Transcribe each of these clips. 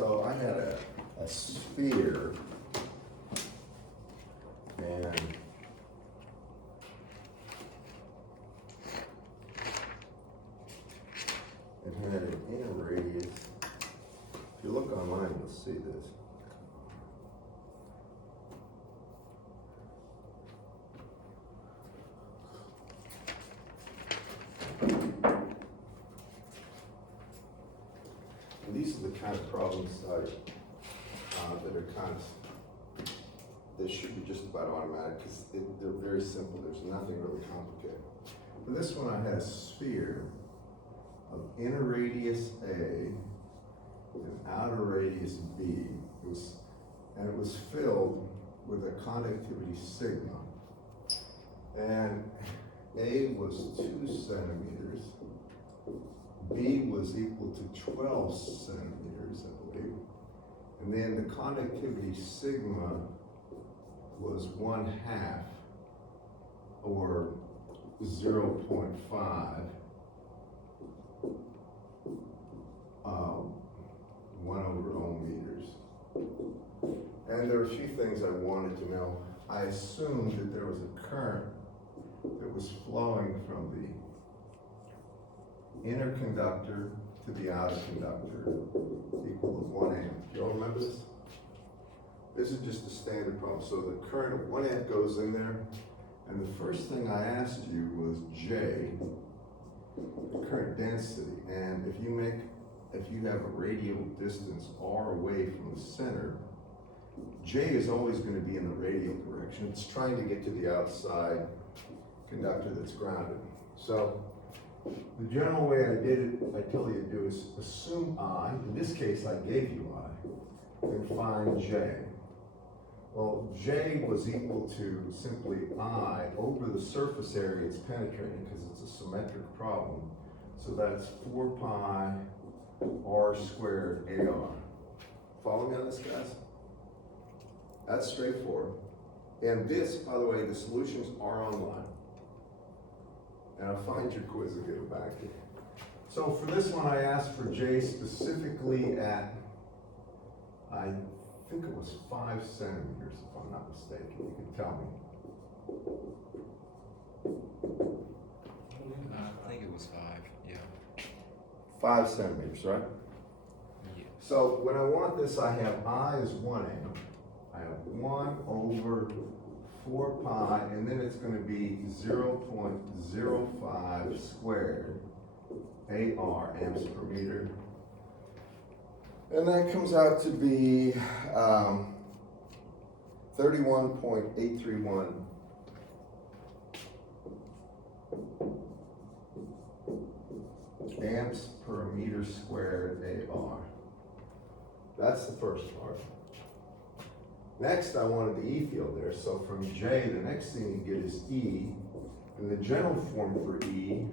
So I had a sphere, and it had an inner radius. If you look online, you'll see this. And these are the kind of problems that are kind of, they should be just about automatic because they're very simple. There's nothing really complicated. For this one, I had a sphere of inner radius A and outer radius B. And it was filled with a conductivity sigma. And A was 2 centimeters. B was equal to 12 centimeters, I believe. And then the conductivity sigma was 1/2, or 0.5, 1/ohm meters. And there are a few things I wanted to know. I assumed that there was a current that was flowing from the inner conductor to the outer conductor equal to 1 amp. You all remember this? This is just a standard problem. So the current of 1 amp goes in there, and the first thing I asked you was J, the current density. And if you have a radial distance R away from the center, J is always going to be in the radial direction. It's trying to get to the outside conductor that's grounded. So the general way I did it, I tell you to do, is assume I, in this case I gave you I, and find J. Well, J was equal to simply I over the surface area it's penetrating, because it's a symmetric problem. So that's 4 pi R squared AR. Follow me on this, guys? That's straightforward. And this, by the way, the solutions are online. And I'll find your quiz and get it back to you. So for this one, I asked for J specifically at, I think it was 5 centimeters, if I'm not mistaken. You can tell me. I think it was 5, yeah. 5 centimeters, right? Yeah. So when I want this, I have I is 1 amp. I have 1 over 4 pi, and then it's going to be 0.05 squared AR, amps per meter. And that comes out to be 31.831 amps per meter squared AR. That's the first part. Next, I wanted the E field there. So from J, the next thing you get is E. And the general form for E,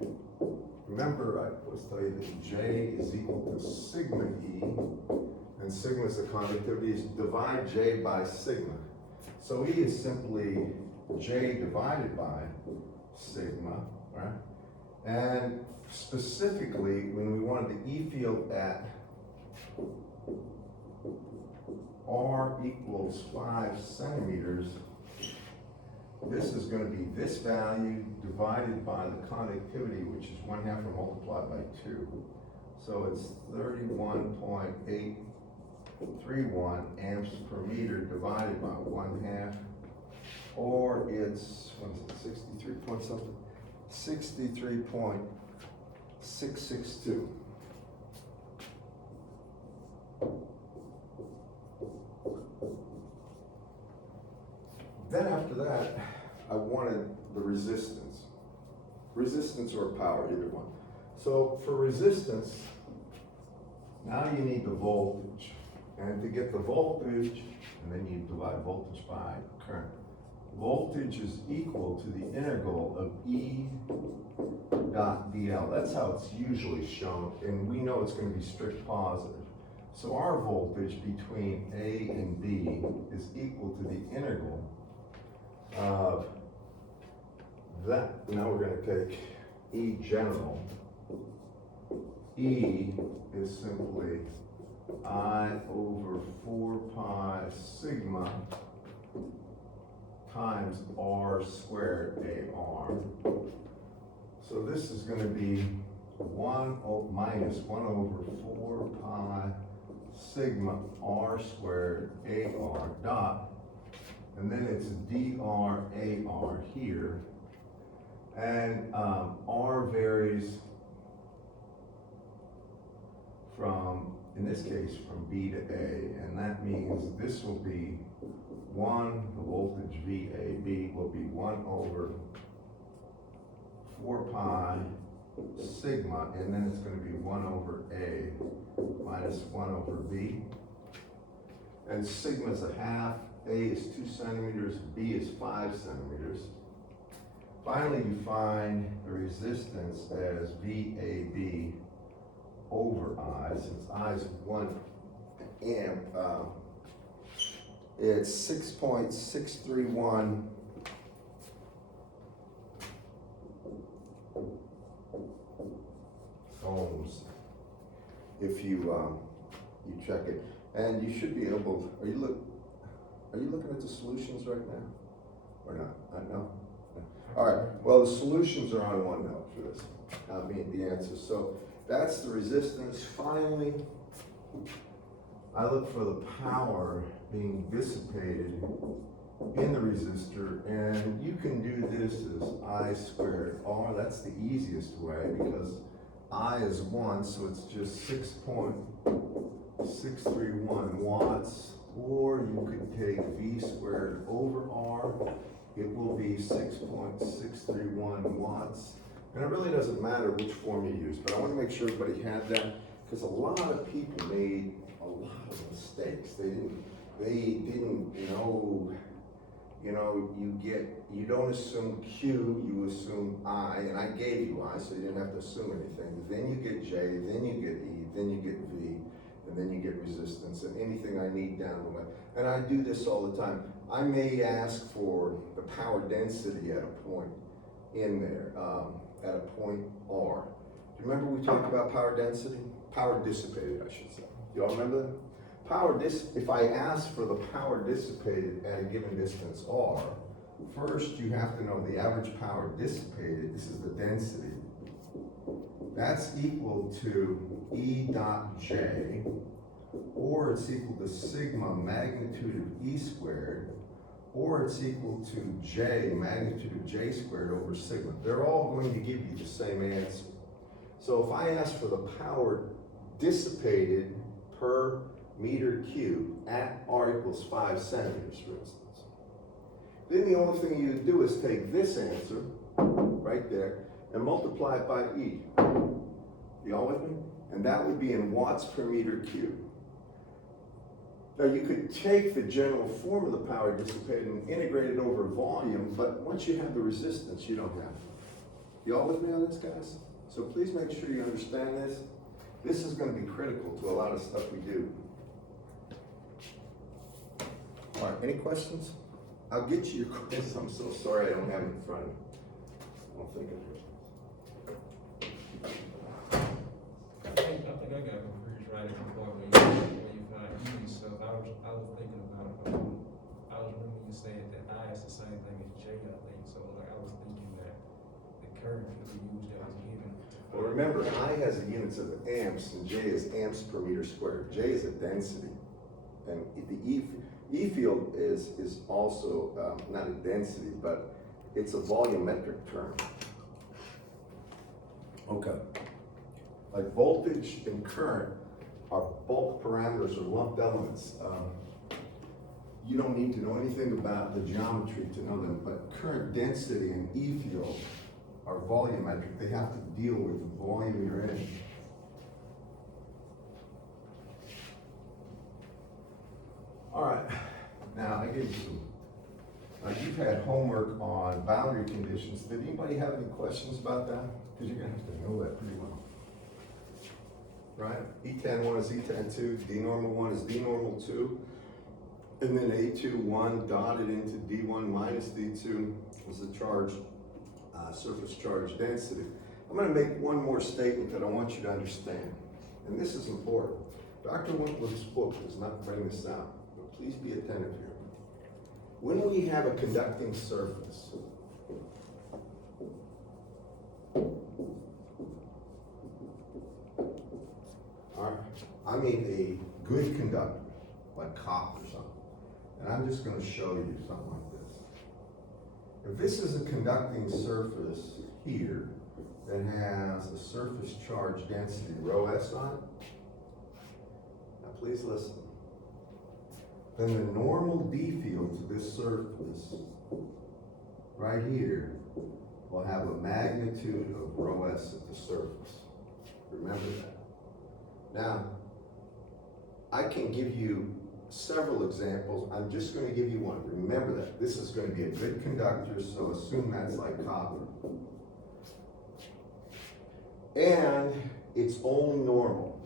remember I always tell you that J is equal to sigma E, and sigma is the conductivity, is divide J by sigma. So E is simply J divided by sigma, right? And specifically, when we wanted the E field at R equals 5 centimeters, this is going to be this value divided by the conductivity, which is 1/2 or multiplied by 2. So it's 31.831 amps per meter divided by 1/2, or it's, what is it, 63 point something? 63.662. Then after that, I wanted the resistance. Resistance or power, either one. So for resistance, now you need the voltage. And to get the voltage, and then you divide voltage by current. Voltage is equal to the integral of E dot dl. That's how it's usually shown, and we know it's going to be strict positive. So our voltage between A and B is equal to the integral of that. Now we're going to take E general. E is simply I over 4 pi sigma times r squared AR. So this is gonna be minus 1 over 4 pi sigma r squared AR dot, and then it's dr AR here. And R varies from, in this case, from B to A, and that means this will be 1, the voltage VAB will be 1 over 4 pi sigma, and then it's going to be 1 over A minus 1 over B. And sigma is a half, A is 2 centimeters, B is 5 centimeters. Finally, you find the resistance as VAB over I, since I is 1 amp, it's 6.631 ohms if you check it. And you should be able, are you looking at the solutions right now? Or not? No? All right, well, the solutions are on OneNote for this, the answers. So that's the resistance. Finally, I look for the power being dissipated in the resistor, and you can do this as I squared R. That's the easiest way because I is 1, so it's just 6.631 watts, or you could take V squared over R. It will be 6.631 watts. And it really doesn't matter which form you use, but I want to make sure everybody had that, because a lot of people made a lot of mistakes. They didn't you don't assume Q, you assume I, and I gave you I, so you didn't have to assume anything. Then you get J, then you get E, then you get V, and then you get resistance, and anything I need down the way. And I do this all the time. I may ask for the power density at a point in there, at a point R. Do you remember we talked about power density? Power dissipated, I should say. Do y'all remember that? If I ask for the power dissipated at a given distance R, first you have to know the average power dissipated, this is the density. That's equal to E dot J, or it's equal to sigma magnitude of E squared, or it's equal to J magnitude of J squared over sigma. They're all going to give you the same answer. So if I ask for the power dissipated per meter cubed at R equals 5 centimeters, for instance, then the only thing you do is take this answer right there and multiply it by E. You all with me? And that would be in watts per meter cubed. Now you could take the general form of the power dissipated and integrate it over volume, but once you have the resistance, you don't have it. You all with me on this, guys? So please make sure you understand this. This is going to be critical to a lot of stuff we do. All right, any questions? I'll get you your quiz. I'm so sorry I don't have it in front of me. I don't think I do. I think I got confused right at the point where you find E. So I was thinking about I was remember you said that I is the same thing as J, I think. So like I was thinking that the current could be used that was given. Well, remember, I has a units of amps, and J is amps per meter squared. J is a density, and the E field is also not a density, but it's a volumetric term. Okay. Like voltage and current are bulk parameters or lumped elements. You don't need to know anything about the geometry to know them, but current density and E field are volumetric. They have to deal with the volume you're in. All right, now I gave you some, you've had homework on boundary conditions. Did anybody have any questions about that? Because you're gonna have to know that pretty well. Right? E10-1 is E10-2, D normal 1 is D normal 2, and then A21 dotted into D1 minus D2 is the charge, surface charge density. I'm gonna make one more statement that I want you to understand, and this is important. Dr. Wentworth's book does not bring this out, but please be attentive here. When we have a conducting surface, I mean a good conductor, like copper or something. And I'm just gonna show you something like this. If this is a conducting surface here that has a surface charge density, rho s on it, now please listen. Then the normal D field to this surface, right here, will have a magnitude of rho s at the surface. Remember that. Now, I can give you several examples. I'm just going to give you one. Remember that. This is going to be a good conductor, so assume that's like copper. And it's only normal.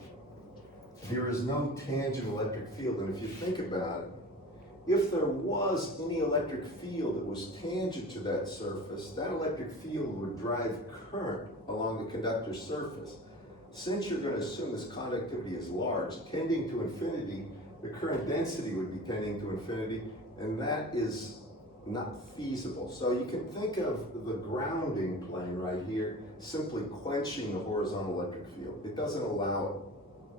There is no tangent electric field. And if you think about it, if there was any electric field that was tangent to that surface, that electric field would drive current along the conductor's surface. Since you're going to assume this conductivity is large, tending to infinity, the current density would be tending to infinity, and that is not feasible. So you can think of the grounding plane right here simply quenching the horizontal electric field. It doesn't allow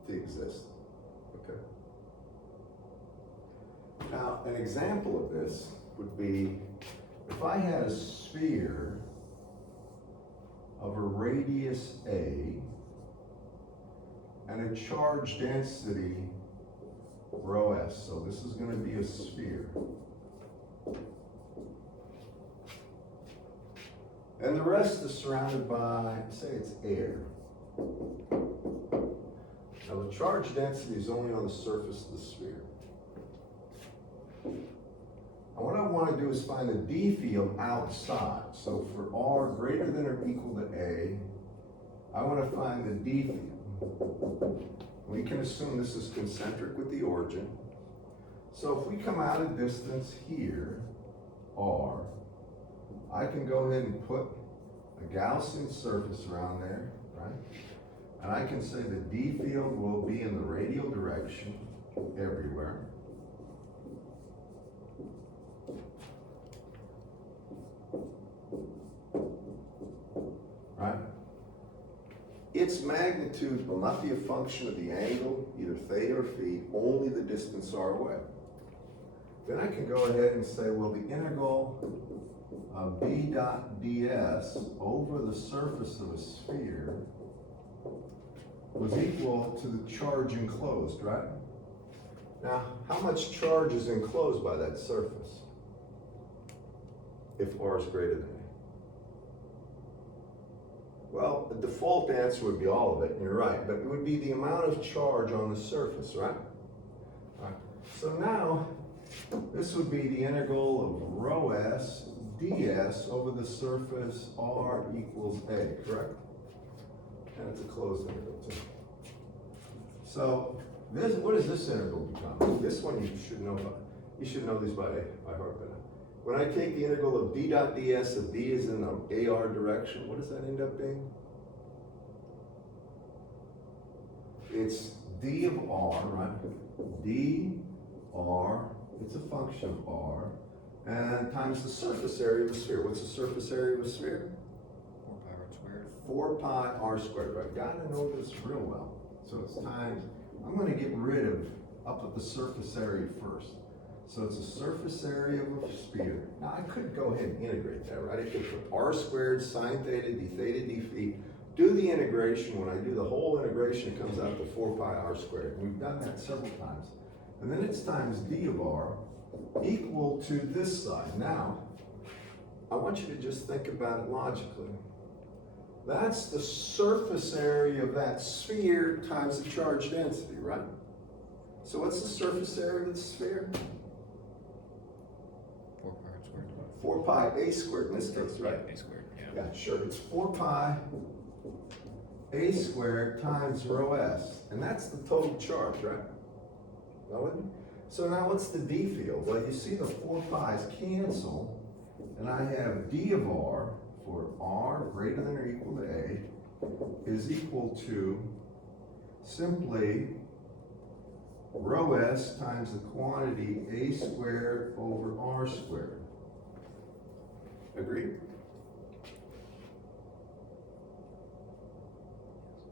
it to exist. Okay. Now, an example of this would be if I had a sphere of a radius A and a charge density rho s. So this is going to be a sphere. And the rest is surrounded by, say it's air. Now the charge density is only on the surface of the sphere. And what I want to do is find the D field outside. So for R greater than or equal to A, I want to find the D field. We can assume this is concentric with the origin. So if we come out a distance here, R, I can go ahead and put a Gaussian surface around there, right? And I can say the D field will be in the radial direction everywhere. Right? Its magnitude will not be a function of the angle, either theta or phi, only the distance r away. Then I can go ahead and say, well, the integral of d dot ds over the surface of a sphere was equal to the charge enclosed, right? Now, how much charge is enclosed by that surface if r is greater than a? Well, the default answer would be all of it, and you're right, but it would be the amount of charge on the surface, right? All right. So now, this would be the integral of rho s ds over the surface r equals a, correct? And it's a closed integral too. So, this, what does this integral become? This one you should know about. You should know these by heart. When I take the integral of d dot ds, if d is in the AR direction, what does that end up being? It's d of r, right? d r, it's a function of r, and times the surface area of a sphere. What's the surface area of a sphere? 4 pi r squared. 4 pi r squared, right? Gotta know this real well. So it's times, I'm gonna get rid of up at the surface area first. So it's a surface area of a sphere. Now I could go ahead and integrate that, right? I could put r squared sine theta d theta d phi. Do the integration. When I do the whole integration, it comes out to 4 pi r squared. We've done that several times. And then it's times d of r equal to this side. Now, I want you to just think about it logically. That's the surface area of that sphere times the charge density, right? So what's the surface area of the sphere? 4 pi r squared. 4 pi a squared in this case, right? Yeah, a squared, yeah. Yeah, sure. It's 4 pi a squared times rho s. And that's the total charge, right? That wouldn't? So now what's the D field? Well, you see the 4 pi's cancel, and I have D of r for r greater than or equal to a is equal to simply rho s times the quantity a squared over r squared. Agreed?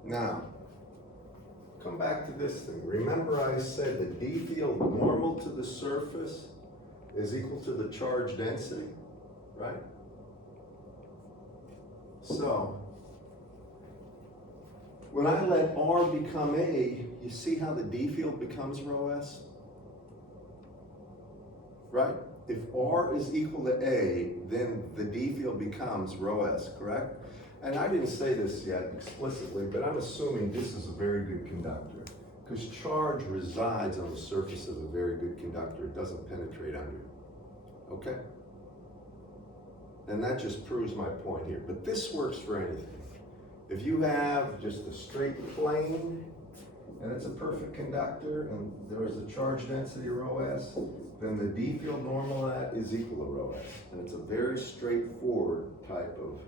Now, come back to this thing. Remember I said the D field normal to the surface is equal to the charge density, right? So, when I let R become A, you see how the D field becomes rho s? Right? If R is equal to A, then the D field becomes rho s, correct? And I didn't say this yet explicitly, but I'm assuming this is a very good conductor, because charge resides on the surface of a very good conductor. It doesn't penetrate under it. Okay? And that just proves my point here. But this works for anything. If you have just a straight plane, and it's a perfect conductor, and there is a charge density rho s, then the D field normal at is equal to rho s. And it's a very straightforward type of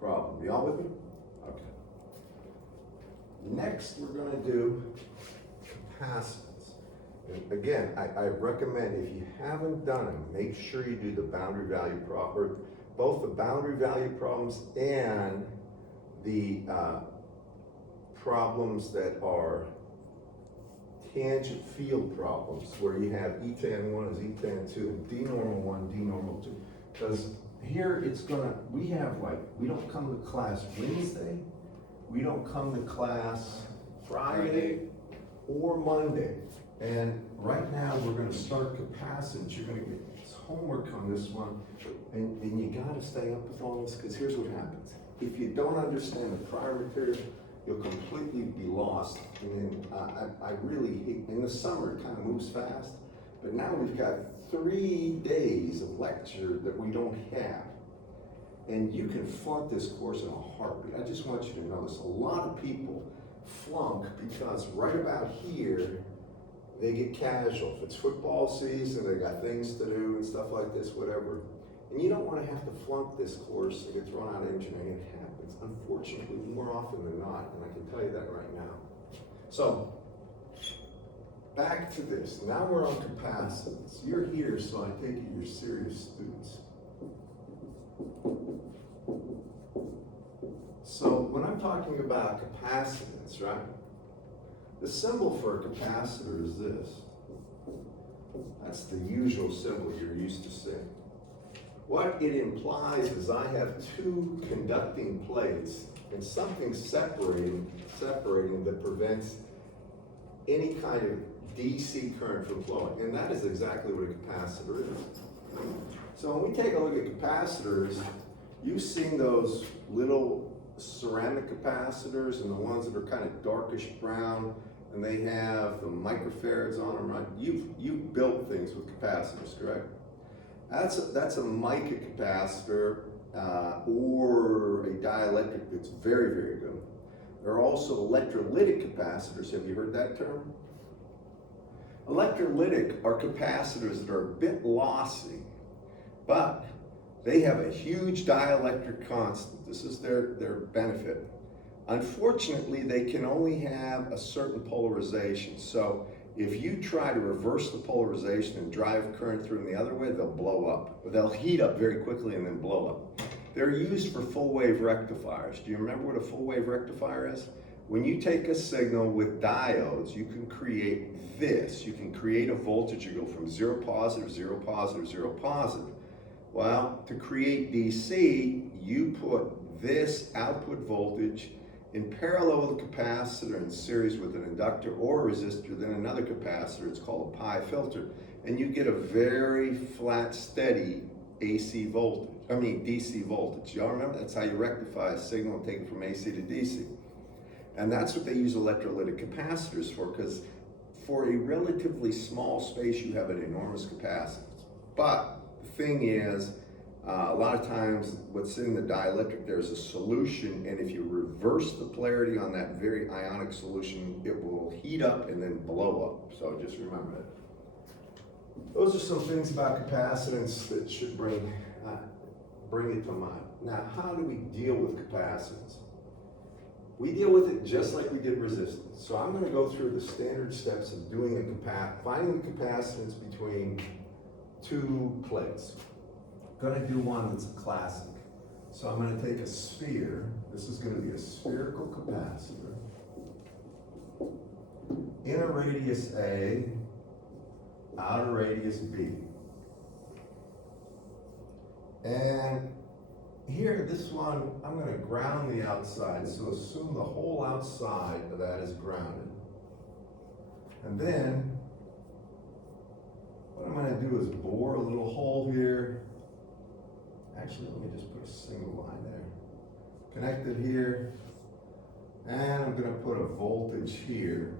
problem. Y'all with me? Okay. Next, we're going to do capacitance. And again, I recommend if you haven't done them, make sure you do the boundary value problem, both the boundary value problems and the problems that are tangent field problems, where you have E tan 1 is E tan 2, and D normal 1, D normal 2. Because here it's gonna, we don't come to class Wednesday, we don't come to class Friday or Monday. And right now we're gonna start capacitance. You're gonna get homework on this one, and you gotta stay up with all this, because here's what happens. If you don't understand the prior material, you'll completely be lost. And I really hate, in the summer it kind of moves fast, but now we've got 3 days of lecture that we don't have. And you can flunk this course in a heartbeat. I just want you to know this. A lot of people flunk because right about here, they get casual. If it's football season, they got things to do and stuff like this, whatever. And you don't want to have to flunk this course and get thrown out of engineering. It happens, unfortunately, more often than not, and I can tell you that right now. So, back to this. Now we're on capacitance. You're here, so I take it you're serious students. So, when I'm talking about capacitance, right? The symbol for a capacitor is this. That's the usual symbol you're used to seeing. What it implies is I have two conducting plates and something separating that prevents any kind of DC current from flowing. And that is exactly what a capacitor is. So when we take a look at capacitors, you've seen those little ceramic capacitors and the ones that are kind of darkish brown, and they have the microfarads on them, right? You've built things with capacitors, correct? That's a mica capacitor or a dielectric that's very, very good. There are also electrolytic capacitors. Have you heard that term? Electrolytic are capacitors that are a bit lossy, but they have a huge dielectric constant. This is their benefit. Unfortunately, they can only have a certain polarization. So if you try to reverse the polarization and drive current through them the other way, they'll blow up. They'll heat up very quickly and then blow up. They're used for full wave rectifiers. Do you remember what a full wave rectifier is? When you take a signal with diodes, you can create this. You can create a voltage that go from 0 positive, 0 positive, 0 positive. Well, to create DC, you put this output voltage in parallel with a capacitor in series with an inductor or a resistor, then another capacitor. It's called a pi filter. And you get a very flat, steady DC voltage. Y'all remember? That's how you rectify a signal and take it from AC to DC. And that's what they use electrolytic capacitors for, because for a relatively small space, you have an enormous capacitance. But the thing is, a lot of times what's in the dielectric, there's a solution, and if you reverse the polarity on that very ionic solution, it will heat up and then blow up. So just remember that. Those are some things about capacitance that should bring it to mind. Now, how do we deal with capacitance? We deal with it just like we did resistance. So I'm gonna go through the standard steps of doing finding the capacitance between two plates. Gonna do one that's a classic. So I'm gonna take a sphere. This is gonna be a spherical capacitor. Inner radius A, outer radius B. And here, this one, I'm gonna ground the outside, so assume the whole outside of that is grounded. And then, what I'm gonna do is bore a little hole here. Actually, let me just put a single line there. Connect it here, and I'm gonna put a voltage here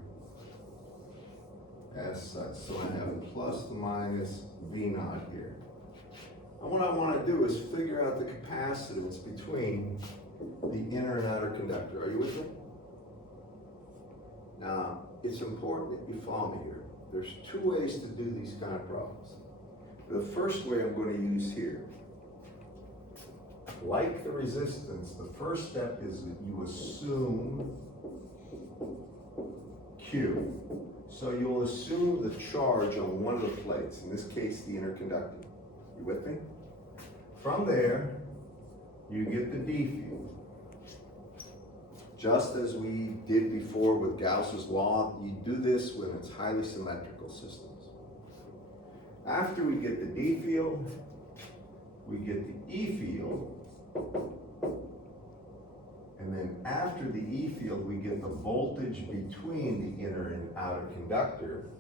as such. So I have plus minus V naught here. And what I want to do is figure out the capacitance between the inner and outer conductor. Are you with me? Now, it's important that you follow me here. There's two ways to do these kind of problems. The first way I'm going to use here, like the resistance, the first step is that you assume Q. So you'll assume the charge on one of the plates, in this case, the inner conductor. You with me? From there, you get the D field. Just as we did before with Gauss's law, you do this when it's highly symmetrical systems. After we get the D field, we get the E field. And then after the E field, we get the voltage between the inner and outer conductor.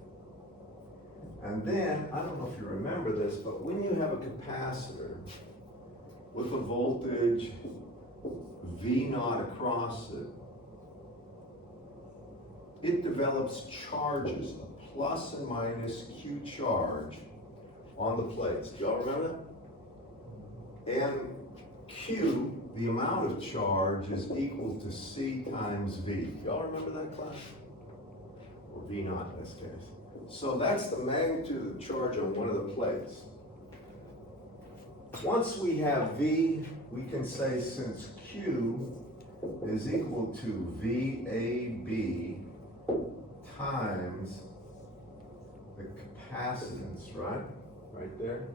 And then, I don't know if you remember this, but when you have a capacitor with a voltage V naught across it, it develops charges, a plus and minus Q charge on the plates. Do y'all remember that? And Q, the amount of charge, is equal to C times V. Y'all remember that class? Or V naught in this case. So that's the magnitude of the charge on one of the plates. Once we have V, we can say since Q is equal to VAB times the capacitance, right? Right there.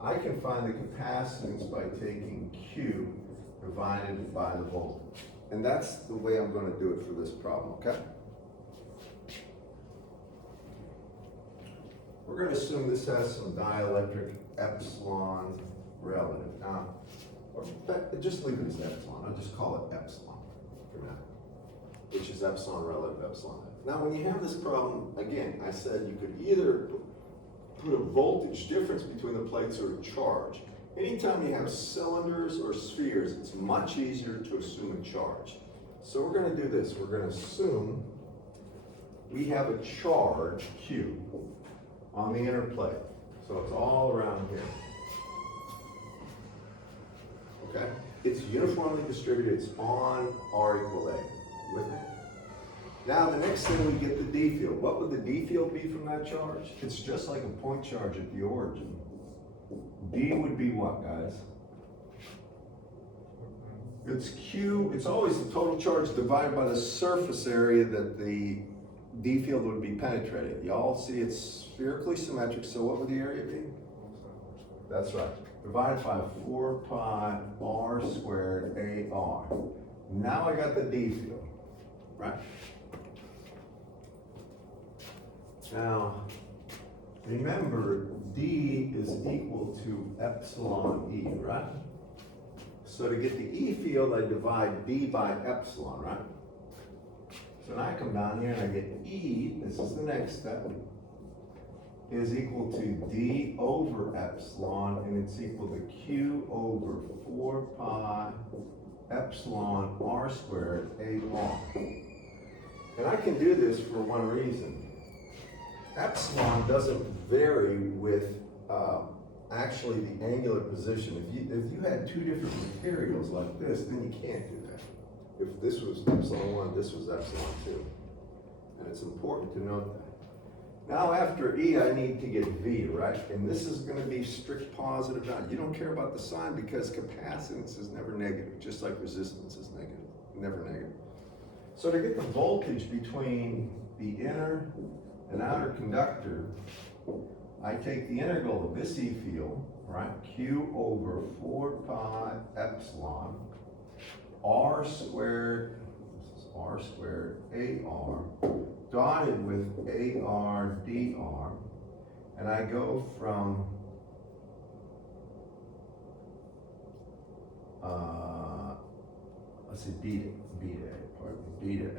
I can find the capacitance by taking Q divided by the voltage. And that's the way I'm going to do it for this problem, okay? We're going to assume this has some dielectric epsilon relative. Now, or just leave it as epsilon. I'll just call it epsilon for now, which is epsilon relative to epsilon. Now, when you have this problem, again, I said you could either put a voltage difference between the plates or a charge. Anytime you have cylinders or spheres, it's much easier to assume a charge. So we're going to do this. We're going to assume we have a charge, Q, on the inner plate. So it's all around here. Okay? It's uniformly distributed. It's on R equal A. With it? Now the next thing we get the D field. What would the D field be from that charge? It's just like a point charge at the origin. D would be what, guys? It's Q, it's always the total charge divided by the surface area that the D field would be penetrating. Y'all see it's spherically symmetric, so what would the area be? That's right. Divided by 4 pi R squared AR. Now I got the D field, right? Now, remember, D is equal to epsilon E, right? So to get the E field, I divide D by epsilon, right? So now I come down here and I get E, this is the next step, is equal to D over epsilon, and it's equal to Q over 4 pi epsilon R squared AR. And I can do this for one reason. Epsilon doesn't vary with actually the angular position. If you had two different materials like this, then you can't do that. If this was epsilon 1, this was epsilon 2. And it's important to note that. Now after E, I need to get V, right? And this is going to be strict positive value. You don't care about the sign because capacitance is never negative, just like resistance is negative, never negative. So to get the voltage between the inner and outer conductor, I take the integral of this E field, right, Q over 4 pi epsilon, R squared, this is R squared, AR, dotted with AR dr, and I go from, let's see, beta A.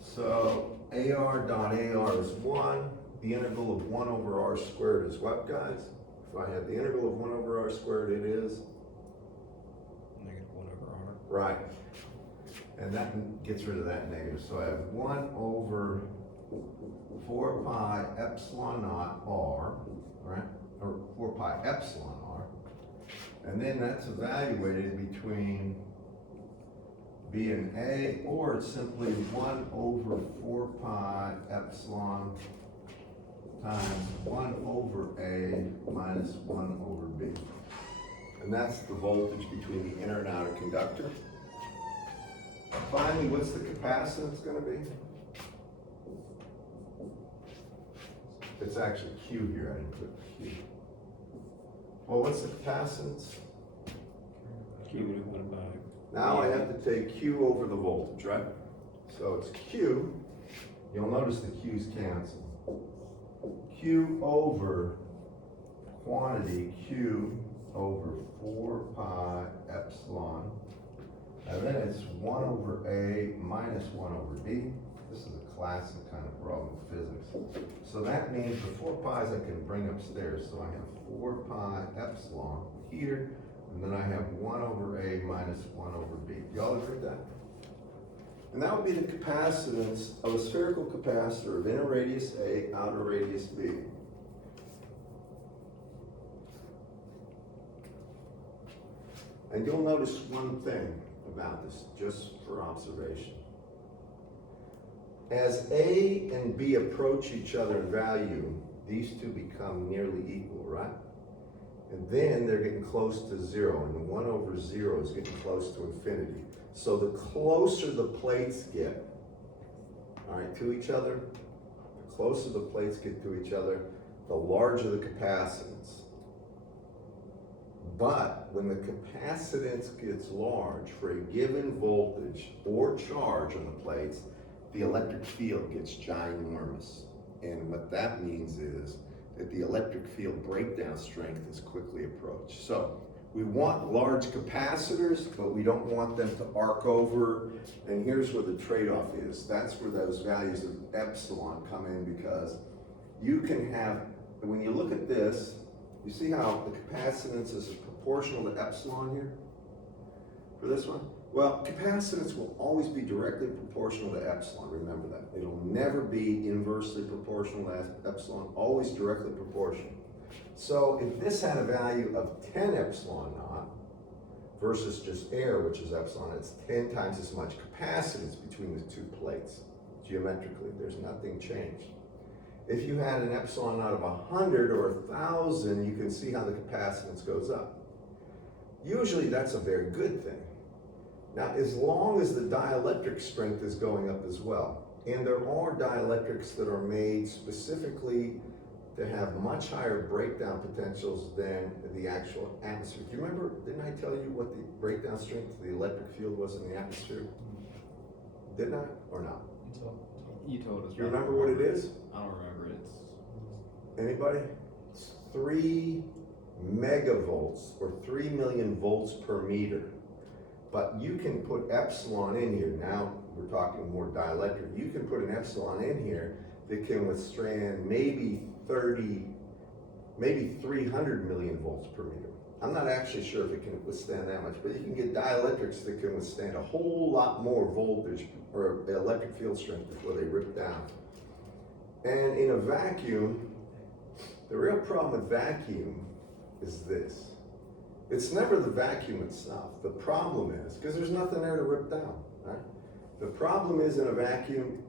So AR dot AR is 1. The integral of 1 over R squared is what, guys? If I have the integral of 1 over R squared, it is? Negative 1 over R. Right. And that gets rid of that negative. So I have 1 over 4 pi epsilon naught R, right? Or 4 pi epsilon R. And then that's evaluated between B and A, or it's simply 1 over 4 pi epsilon times 1 over A minus 1 over B. And that's the voltage between the inner and outer conductor. Finally, what's the capacitance going to be? It's actually Q here, I didn't put Q. Well, what's the capacitance? Q divided by. Now I have to take Q over the voltage, right? So it's Q, you'll notice the Q's cancel. Q over quantity, Q over 4 pi epsilon, and then it's 1 over A minus 1 over B. This is a classic kind of problem with physics. So that means the 4 pi's I can bring upstairs. So I have 4 pi epsilon here, and then I have 1 over A minus 1 over B. Y'all agree with that? And that would be the capacitance of a spherical capacitor of inner radius A, outer radius B. And you'll notice one thing about this, just for observation. As A and B approach each other in value, these two become nearly equal, right? And then they're getting close to 0, and 1 over 0 is getting close to infinity. So the closer the plates get, all right, to each other, the closer the plates get to each other, the larger the capacitance. But when the capacitance gets large for a given voltage or charge on the plates, the electric field gets ginormous. And what that means is that the electric field breakdown strength is quickly approached. So we want large capacitors, but we don't want them to arc over. And here's where the trade-off is. That's where those values of epsilon come in, because you can have, when you look at this, you see how the capacitance is proportional to epsilon here? For this one? Well, capacitance will always be directly proportional to epsilon, remember that. It'll never be inversely proportional to epsilon, always directly proportional. So if this had a value of 10 epsilon naught versus just air, which is epsilon, it's 10 times as much capacitance between the two plates. Geometrically, there's nothing changed. If you had an epsilon naught of 100 or 1,000, you can see how the capacitance goes up. Usually that's a very good thing. Now, as long as the dielectric strength is going up as well, and there are dielectrics that are made specifically to have much higher breakdown potentials than the actual atmosphere. Do you remember, didn't I tell you what the breakdown strength of the electric field was in the atmosphere? Didn't I, or not? You told us. Do you remember what it is? I don't remember it. Anybody? It's 3 megavolts, or 3 million volts per meter. But you can put epsilon in here. Now we're talking more dielectric. You can put an epsilon in here that can withstand maybe 300 million volts per meter. I'm not actually sure if it can withstand that much, but you can get dielectrics that can withstand a whole lot more voltage or electric field strength before they rip down. And in a vacuum, the real problem with vacuum is this. It's never the vacuum itself. The problem is, because there's nothing there to rip down, right? The problem is in a vacuum,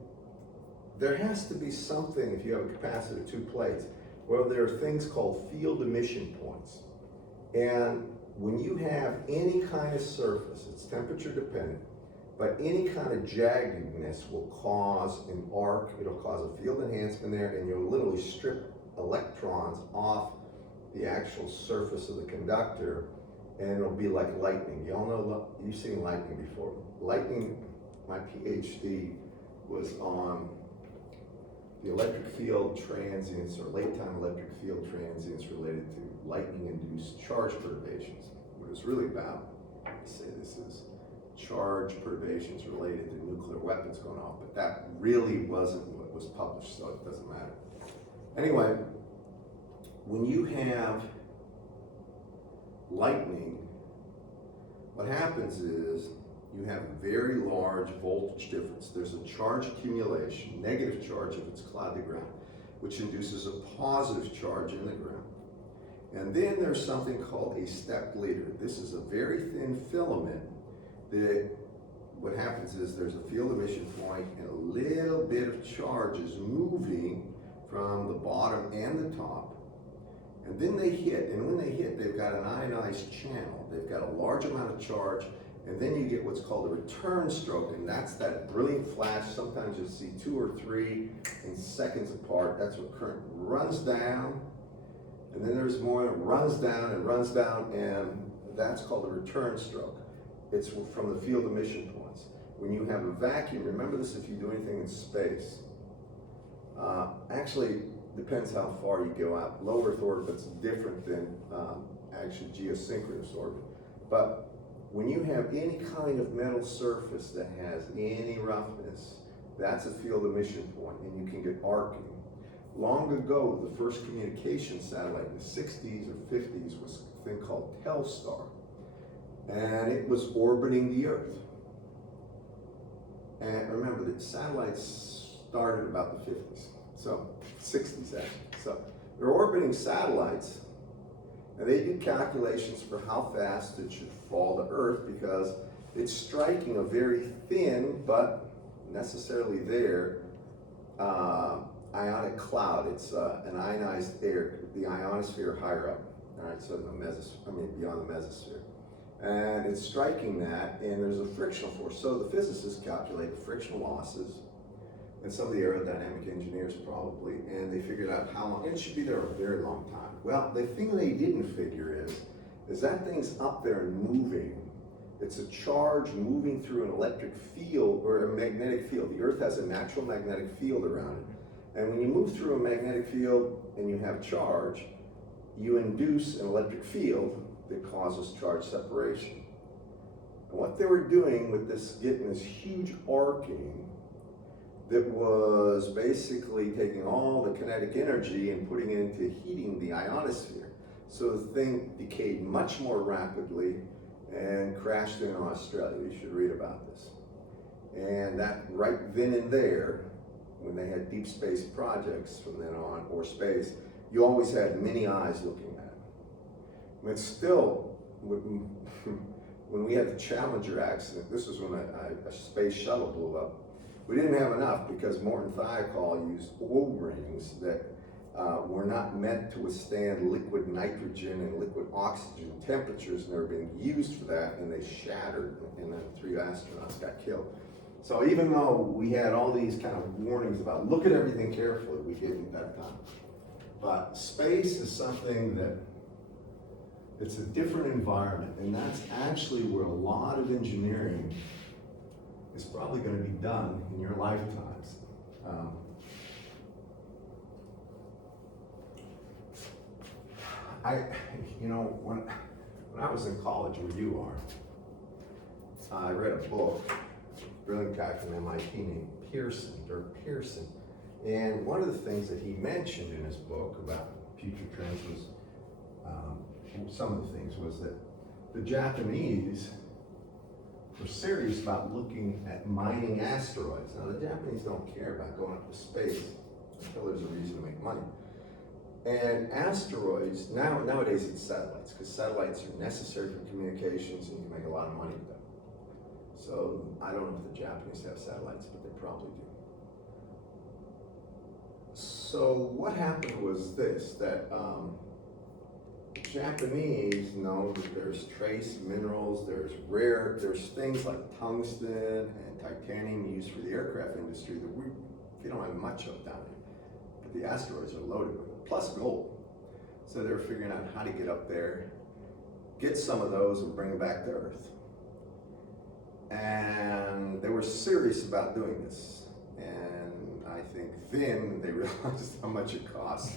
there has to be something, if you have a capacitor, 2 plates, where there are things called field emission points. And when you have any kind of surface, it's temperature dependent, But any kind of jaggedness will cause an arc, it'll cause a field enhancement there, and you'll literally strip electrons off the actual surface of the conductor, and it'll be like lightning. You all know, you've seen lightning before. Lightning, my PhD was on the electric field transients, or late-time electric field transients related to lightning-induced charge perturbations. What it's really about, I say this is charge perturbations related to nuclear weapons going off, but that really wasn't what was published, so it doesn't matter. Anyway, when you have lightning, what happens is you have a very large voltage difference. There's a charge accumulation, negative charge if it's cloud to ground, which induces a positive charge in the ground. And then there's something called a stepped leader. This is a very thin filament that what happens is there's a field emission point and a little bit of charge is moving from the bottom and the top. And then they hit, and when they hit, they've got an ionized channel. They've got a large amount of charge, and then you get what's called a return stroke, and that's that brilliant flash. Sometimes you'll see 2 or 3 in seconds apart. That's what current runs down, and then there's more that runs down, and that's called a return stroke. It's from the field emission points. When you have a vacuum, remember this if you do anything in space. Actually, depends how far you go out. Low Earth orbit's different than actually geosynchronous orbit. But when you have any kind of metal surface that has any roughness, that's a field emission point, and you can get arcing. Long ago, the first communication satellite in the 60s or 50s was a thing called Telstar, and it was orbiting the Earth. And remember that satellites started about the 50s, so 60s actually. So they're orbiting satellites, and they do calculations for how fast it should fall to Earth because it's striking a very thin, but necessarily there, ionic cloud. It's an ionized air, the ionosphere higher up, all right, so beyond the mesosphere. And it's striking that, and there's a frictional force. So the physicists calculate the frictional losses, and some of the aerodynamic engineers probably, and they figured out how long, and it should be there a very long time. Well, the thing they didn't figure is that thing's up there and moving. It's a charge moving through an electric field or a magnetic field. The Earth has a natural magnetic field around it. And when you move through a magnetic field and you have charge, you induce an electric field that causes charge separation. And what they were doing with this, getting this huge arcing that was basically taking all the kinetic energy and putting it into heating the ionosphere. So the thing decayed much more rapidly and crashed in Australia. You should read about this. And that right then and there, when they had deep space projects from then on, or space, you always had many eyes looking at it. But still, when we had the Challenger accident, this was when a space shuttle blew up. We didn't have enough because Morton Thiokol used O-rings that were not meant to withstand liquid nitrogen and liquid oxygen temperatures, and they were being used for that, and they shattered, and then 3 astronauts got killed. So even though we had all these kind of warnings about look at everything carefully, we didn't that time. But space is something that it's a different environment, and that's actually where a lot of engineering is probably going to be done in your lifetimes. When I was in college, where you are, I read a book, a brilliant guy from MIT named Dirk Pearson. And one of the things that he mentioned in his book about future trends was, some of the things was that the Japanese were serious about looking at mining asteroids. Now, the Japanese don't care about going up to space until there's a reason to make money. And asteroids, nowadays it's satellites, because satellites are necessary for communications and you can make a lot of money with them. So I don't know if the Japanese have satellites, but they probably do. So what happened was this, that Japanese know that there's trace minerals, there's things like tungsten and titanium used for the aircraft industry that we don't have much of down here. But the asteroids are loaded with it, plus gold. So they're figuring out how to get up there, get some of those and bring them back to Earth. And they were serious about doing this. And I think then they realized how much it cost.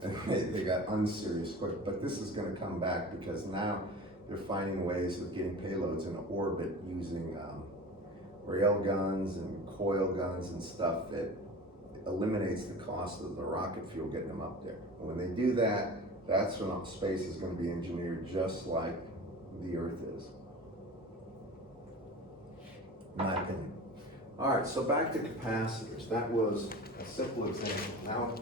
And they got unserious quick. But this is going to come back because now they're finding ways of getting payloads into orbit using rail guns and coil guns and stuff that eliminates the cost of the rocket fuel getting them up there. And when they do that, that's when space is going to be engineered just like the Earth is. In my opinion. All right, so back to capacitors. That was a simple example. Now,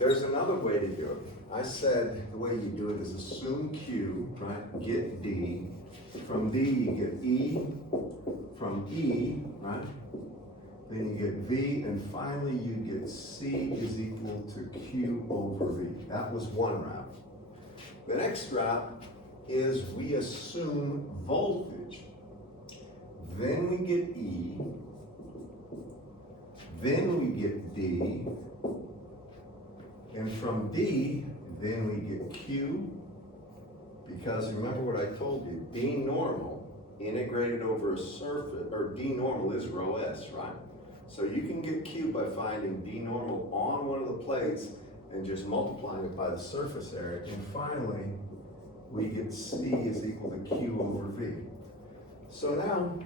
there's another way to do it. I said the way you do it is assume Q, right? Get D. From D, you get E. From E, right? Then you get V, and finally you get C is equal to Q over V. That was one route. The next route is we assume voltage. Then we get E. Then we get D. And from D, then we get Q. Because remember what I told you, D normal integrated over a surface, or D normal is rho S, right? So you can get Q by finding D normal on one of the plates and just multiplying it by the surface area. And finally, we get C is equal to Q over V. So now,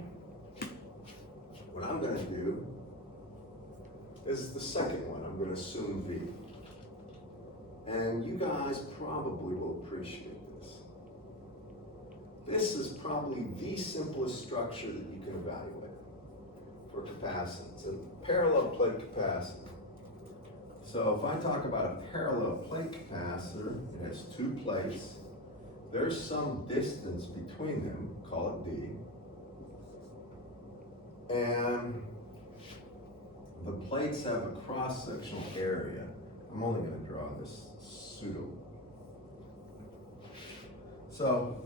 what I'm gonna do is the second one. I'm gonna assume V. And you guys probably will appreciate this. This is probably the simplest structure that you can evaluate for capacitance, a parallel plate capacitor. So if I talk about a parallel plate capacitor, it has two plates. There's some distance between them, call it D. And the plates have a cross-sectional area. I'm only going to draw this pseudo. So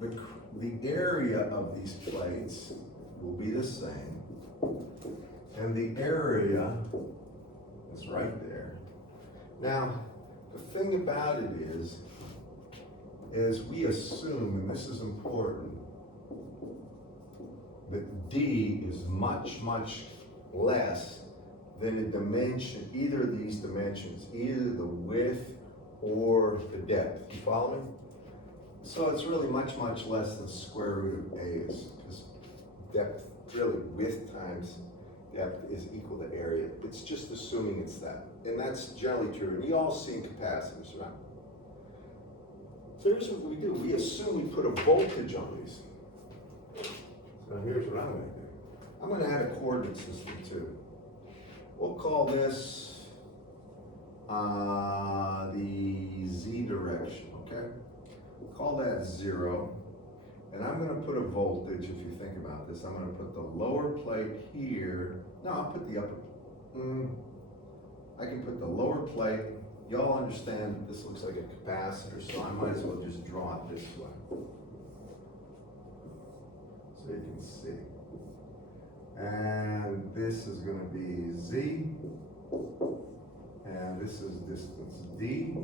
the area of these plates will be the same. And the area is right there. Now, the thing about it is we assume, and this is important, that D is much, much less than a dimension, either of these dimensions, either the width or the depth. You follow me? So it's really much, much less than square root of A is, because depth, really width times depth is equal to area. It's just assuming it's that. And that's generally true. And you all see capacitors, right? So here's what we do. We assume we put a voltage on these. So here's what I'm going to do. I'm going to add a coordinate system too. We'll call this the Z direction, okay? We'll call that 0. And I'm going to put a voltage, if you think about this. I'm going to put the lower plate here. No, I'll put the upper. I can put the lower plate. Y'all understand that this looks like a capacitor, so I might as well just draw it this way. So you can see. And this is going to be Z. And this is distance D.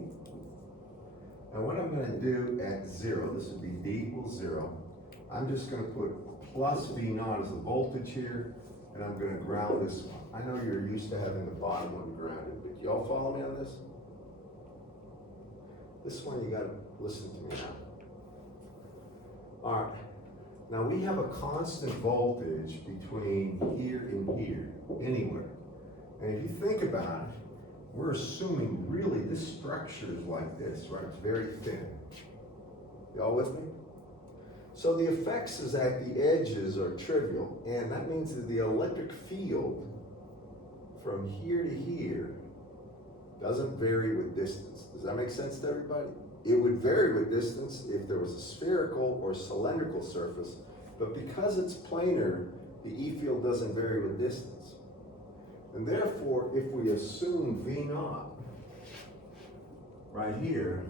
And what I'm going to do at 0, this would be D equals 0. I'm just going to put plus V naught as a voltage here, and I'm going to ground this one. I know you're used to having the bottom one grounded, but y'all follow me on this? This one you got to listen to me now. All right. Now we have a constant voltage between here and here, anywhere. And if you think about it, we're assuming really this structure is like this, right? It's very thin. Y'all with me? So the effects is at the edges are trivial, and that means that the electric field from here to here doesn't vary with distance. Does that make sense to everybody? It would vary with distance if there was a spherical or cylindrical surface, but because it's planar, the E field doesn't vary with distance. And therefore, if we assume V naught right here,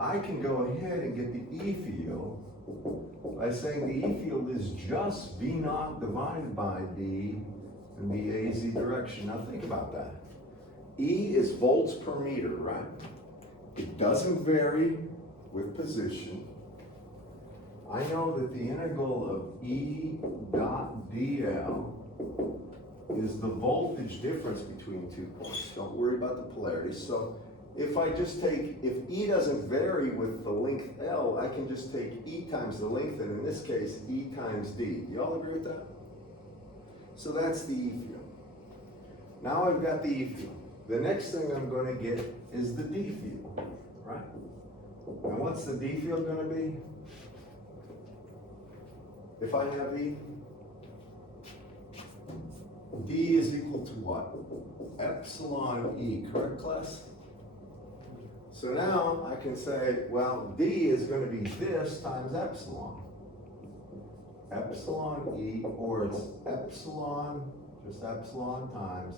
I can go ahead and get the E field by saying the E field is just V naught divided by D in the AZ direction. Now think about that. E is volts per meter, right? It doesn't vary with position. I know that the integral of E dot dl is the voltage difference between 2 points. Don't worry about the polarity. So if I just take, if E doesn't vary with the length L, I can just take E times the length, and in this case, E times D. Do y'all agree with that? So that's the E field. Now I've got the E field. The next thing I'm going to get is the D field, right? And what's the D field going to be? If I have E, D is equal to what? Epsilon E, correct, class? So now I can say, well, D is going to be this times epsilon. Epsilon E, or it's epsilon, just epsilon times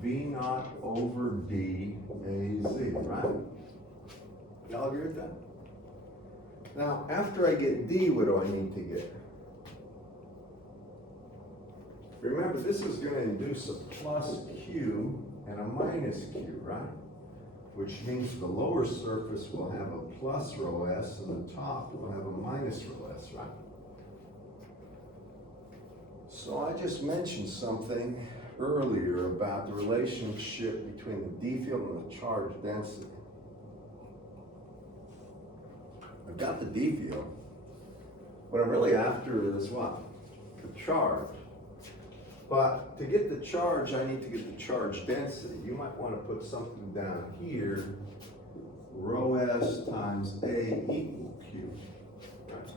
V naught over D AZ, right? Y'all agree with that? Now, after I get D, what do I need to get? Remember, this is going to induce a plus Q and a minus Q, right? Which means the lower surface will have a plus rho s and the top will have a minus rho s, right? So I just mentioned something earlier about the relationship between the D field and the charge density. I've got the D field. What I'm really after is what? The charge. But to get the charge, I need to get the charge density. You might want to put something down here, rho s times A equal Q. Right.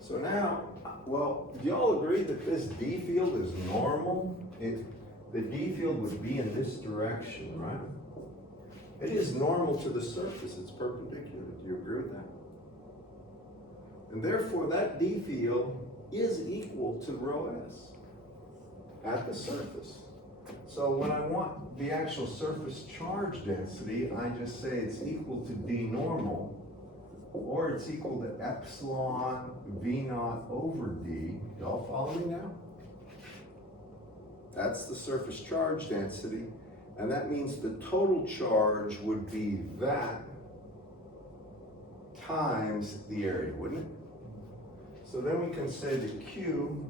So now, well, do y'all agree that this D field is normal? The D field would be in this direction, right? It is normal to the surface, it's perpendicular. Do you agree with that? And therefore, that D field is equal to rho s at the surface. So when I want the actual surface charge density, I just say it's equal to D normal, or it's equal to epsilon V naught over D. Y'all follow me now? That's the surface charge density, and that means the total charge would be that times the area, wouldn't it? So then we can say that Q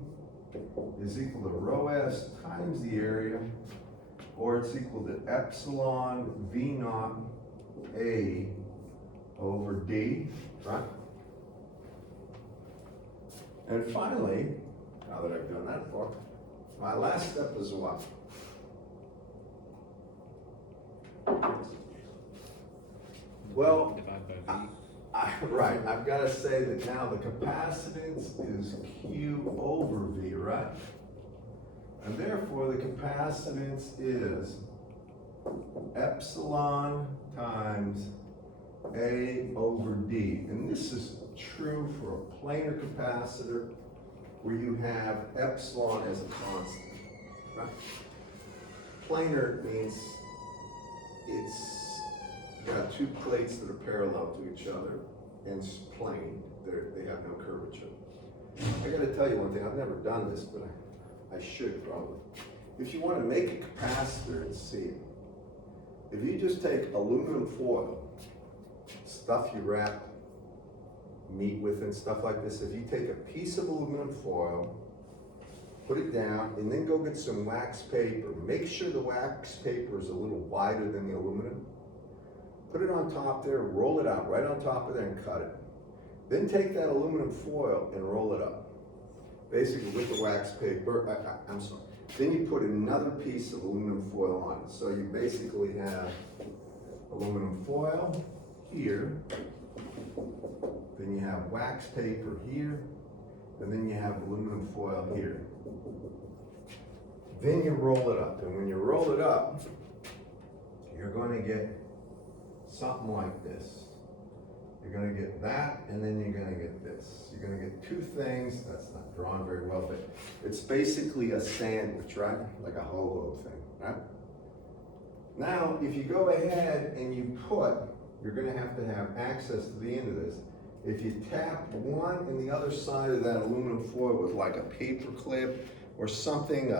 is equal to rho s times the area, or it's equal to epsilon V naught A over D, right? And finally, now that I've done that part, my last step is what? Well, Divide by V. right, I've got to say that now the capacitance is Q over V, right? And therefore the capacitance is epsilon times A over D. And this is true for a planar capacitor where you have epsilon as a constant, right? Planar means it's got two plates that are parallel to each other and it's plane. They have no curvature. I gotta tell you one thing, I've never done this, but I should probably. If you want to make a capacitor and see it, if you just take aluminum foil, stuff you wrap meat with and stuff like this, if you take a piece of aluminum foil, put it down, and then go get some wax paper. Make sure the wax paper is a little wider than the aluminum. Put it on top there, roll it out right on top of there and cut it. Then take that aluminum foil and roll it up. Basically with the wax paper, I'm sorry. Then you put another piece of aluminum foil on it. So you basically have aluminum foil here, then you have wax paper here, and then you have aluminum foil here. Then you roll it up, and when you roll it up, you're going to get something like this. You're going to get that, and then you're going to get this. You're going to get two things. That's not drawn very well, but it's basically a sandwich, right? Like a ho-ho thing, right? Now, if you go ahead and you put you're gonna have to have access to the end of this. If you tap one and the other side of that aluminum foil with like a paper clip or something,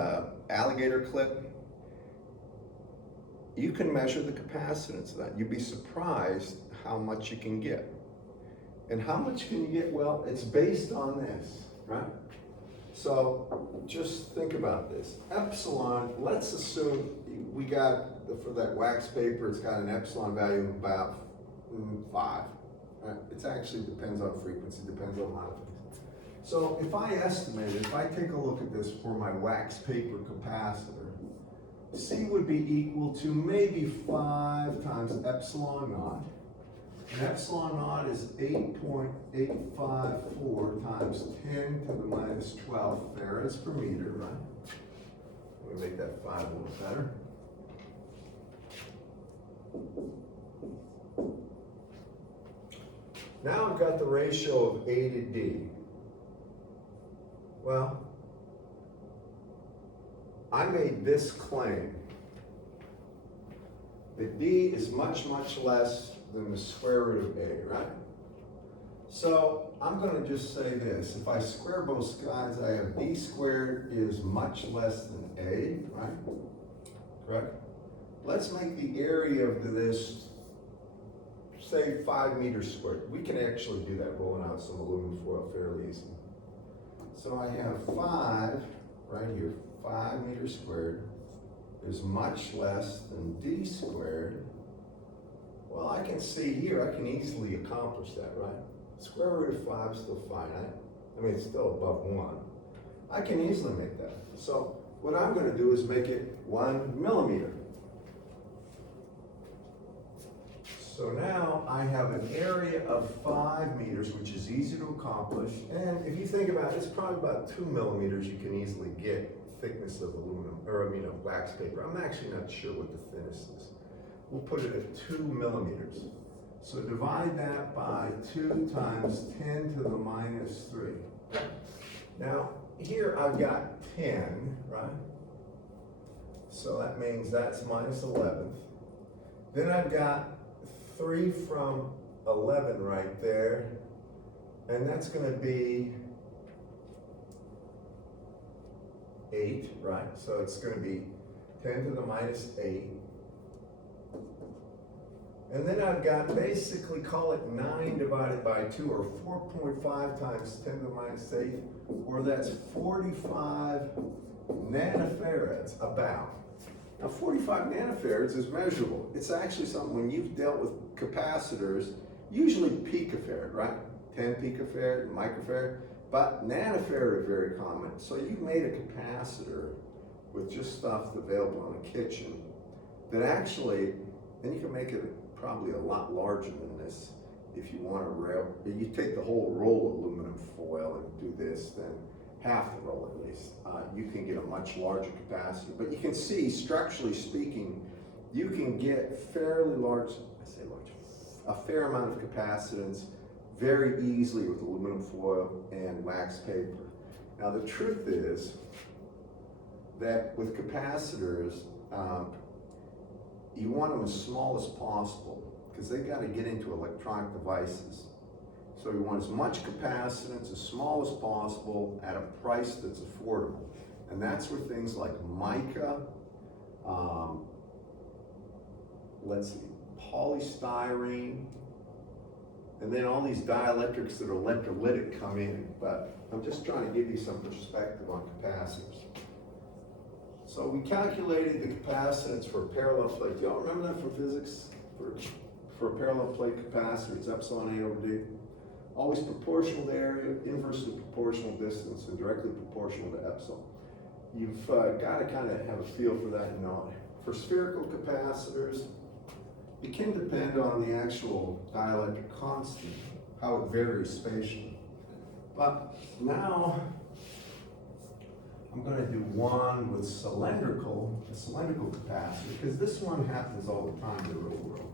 alligator clip, you can measure the capacitance of that. You'd be surprised how much you can get. And how much can you get? Well, it's based on this, right? So just think about this. Epsilon, let's assume we got, for that wax paper, it's got an epsilon value of about 5. Right? It actually depends on frequency, depends on a lot of things. So if I estimate it, if I take a look at this for my wax paper capacitor, C would be equal to maybe 5 times epsilon naught. And epsilon naught is 8.854 times 10 to the minus 12 farads per meter, right? Let me make that 5 a little better. Now I've got the ratio of A to D. Well, I made this claim that D is much, much less than the square root of A, right? So I'm gonna just say this. If I square both sides, I have D squared is much less than A, right? Correct? Let's make the area of this, say 5 meters squared. We can actually do that rolling out some aluminum foil fairly easy. So I have 5 right here, 5 meters squared is much less than D squared. Well, I can see here, I can easily accomplish that, right? Square root of 5 is still finite. I mean, it's still above 1. I can easily make that. So what I'm gonna do is make it 1 millimeter. So now I have an area of 5 meters, which is easy to accomplish. And if you think about it, it's probably about 2 millimeters you can easily get thickness of aluminum, or of wax paper. I'm actually not sure what the thinnest is. We'll put it at 2 millimeters. So divide that by 2 times 10 to the minus 3. Now, here I've got 10, right? So that means that's minus 11th. Then I've got 3 from 11 right there, and that's going to be 8, right? So it's going to be 10 to the minus 8. And then I've got, basically call it 9 divided by 2, or 4.5 times 10 to the minus 8, or that's 45 nanofarads, about. Now 45 nanofarads is measurable. It's actually something, when you've dealt with capacitors, usually picofarad, right? 10 picofarad, microfarad, but nanofarad are very common. So you've made a capacitor with just stuff available in the kitchen that actually, and you can make it probably a lot larger than this if you want to rail. You take the whole roll of aluminum foil and do this, then half the roll at least. You can get a much larger capacitor, but you can see, structurally speaking, you can get fairly large, I say large, a fair amount of capacitance very easily with aluminum foil and wax paper. Now the truth is that with capacitors, you want them as small as possible because they got to get into electronic devices. So you want as much capacitance as small as possible at a price that's affordable. And that's where things like mica, polystyrene, and then all these dielectrics that are electrolytic come in. But I'm just trying to give you some perspective on capacitors. So we calculated the capacitance for a parallel plate. Do y'all remember that from physics? For a parallel plate capacitor, it's epsilon A over D. Always proportional to area, inversely proportional distance, and directly proportional to epsilon. You've got to kind of have a feel for that and know it. For spherical capacitors, it can depend on the actual dielectric constant, how it varies spatially. But now, I'm going to do one with a cylindrical capacitor, because this one happens all the time in the real world.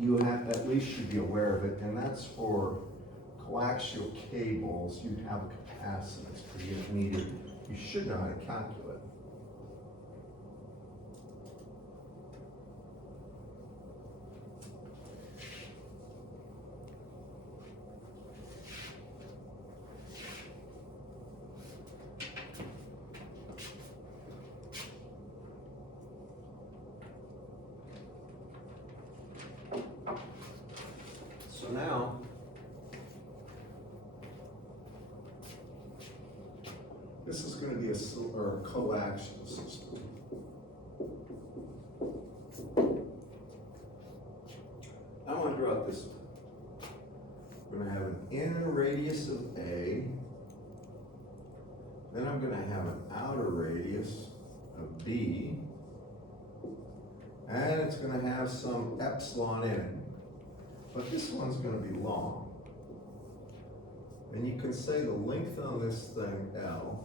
You at least should be aware of it, and that's for coaxial cables. You have a capacitance per unit meter. You should know how to calculate. be a or a coaxial system. I want to draw it this way. We're going to have an inner radius of A. Then I'm going to have an outer radius of B. And it's going to have some epsilon in it. But this one's going to be long. And you can say the length on this thing, L,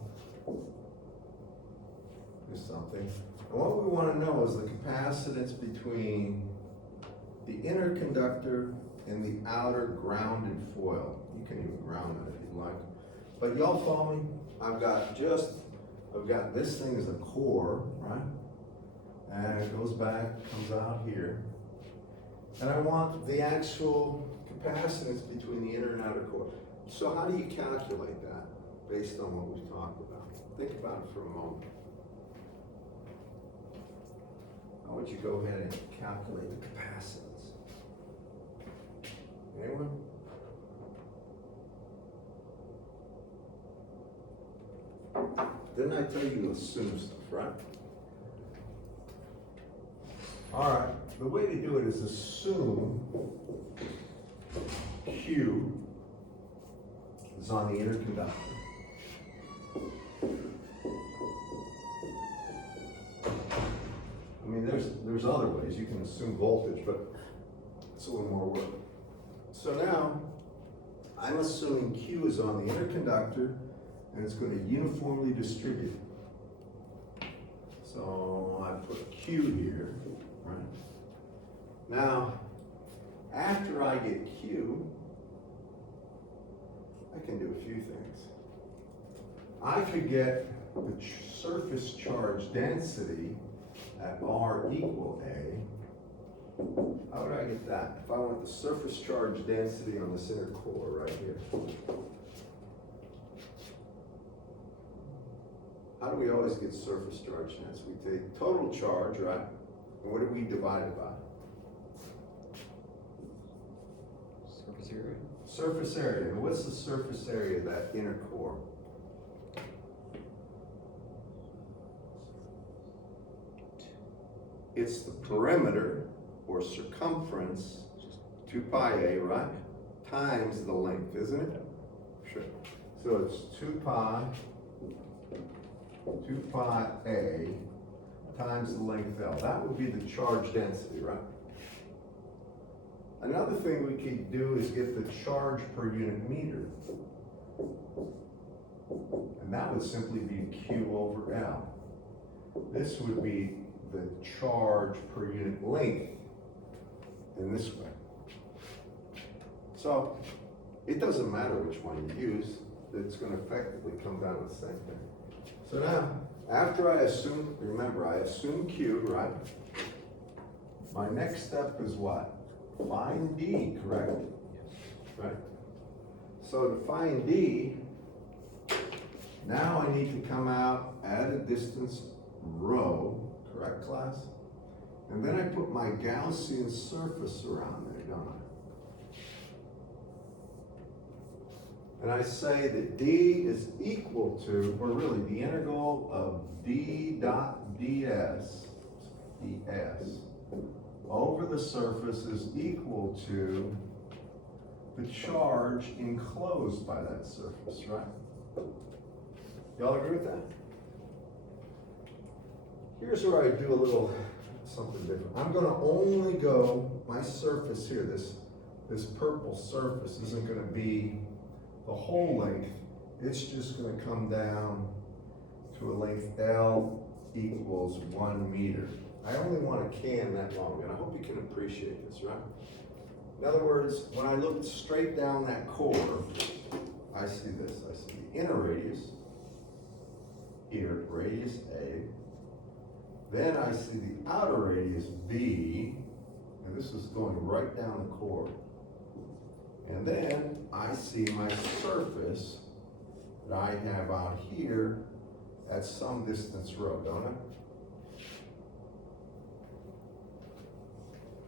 is something. And what we want to know is the capacitance between the inner conductor and the outer grounded foil. You can even ground it if you'd like. But y'all follow me? I've got this thing as a core, right? And it goes back, comes out here. And I want the actual capacitance between the inner and outer core. So how do you calculate that based on what we've talked about? Think about it for a moment. How would you go ahead and calculate the capacitance? Anyone? Didn't I tell you to assume stuff, right? All right, the way to do it is assume Q is on the inner conductor. I mean, there's other ways. You can assume voltage, but it's a little more work. So now, I'm assuming Q is on the inner conductor, and it's going to uniformly distribute. So I put Q here, right? Now, after I get Q, I can do a few things. I could get the surface charge density at R equal A. How would I get that? If I want the surface charge density on this inner core right here. How do we always get surface charge density? We take total charge, right? And what do we divide it by? Surface area. Surface area. And what's the surface area of that inner core? It's the perimeter or circumference, 2 pi a, right? Times the length, isn't it? Sure. So it's 2 pi a times the length L. That would be the charge density, right? Another thing we could do is get the charge per unit meter. And that would simply be Q over L. This would be the charge per unit length in this way. So it doesn't matter which one you use, it's going to effectively come down to the same thing. So now, after I assume, remember, I assume Q, right? My next step is what? Find D, correct? Right? So to find D, now I need to come out at a distance rho, correct, class? And then I put my Gaussian surface around there, don't I? And I say that D is equal to, or really the integral of D dot ds over the surface is equal to the charge enclosed by that surface, right? Y'all agree with that? Here's where I do a little something different. I'm going to only go, my surface here, this purple surface isn't going to be the whole length. It's just going to come down to a length L equals 1 meter. I only want a can that long, and I hope you can appreciate this, right? In other words, when I look straight down that core, I see this. I see the inner radius here, radius A. Then I see the outer radius B, and this is going right down the core. And then I see my surface that I have out here at some distance rho, don't I?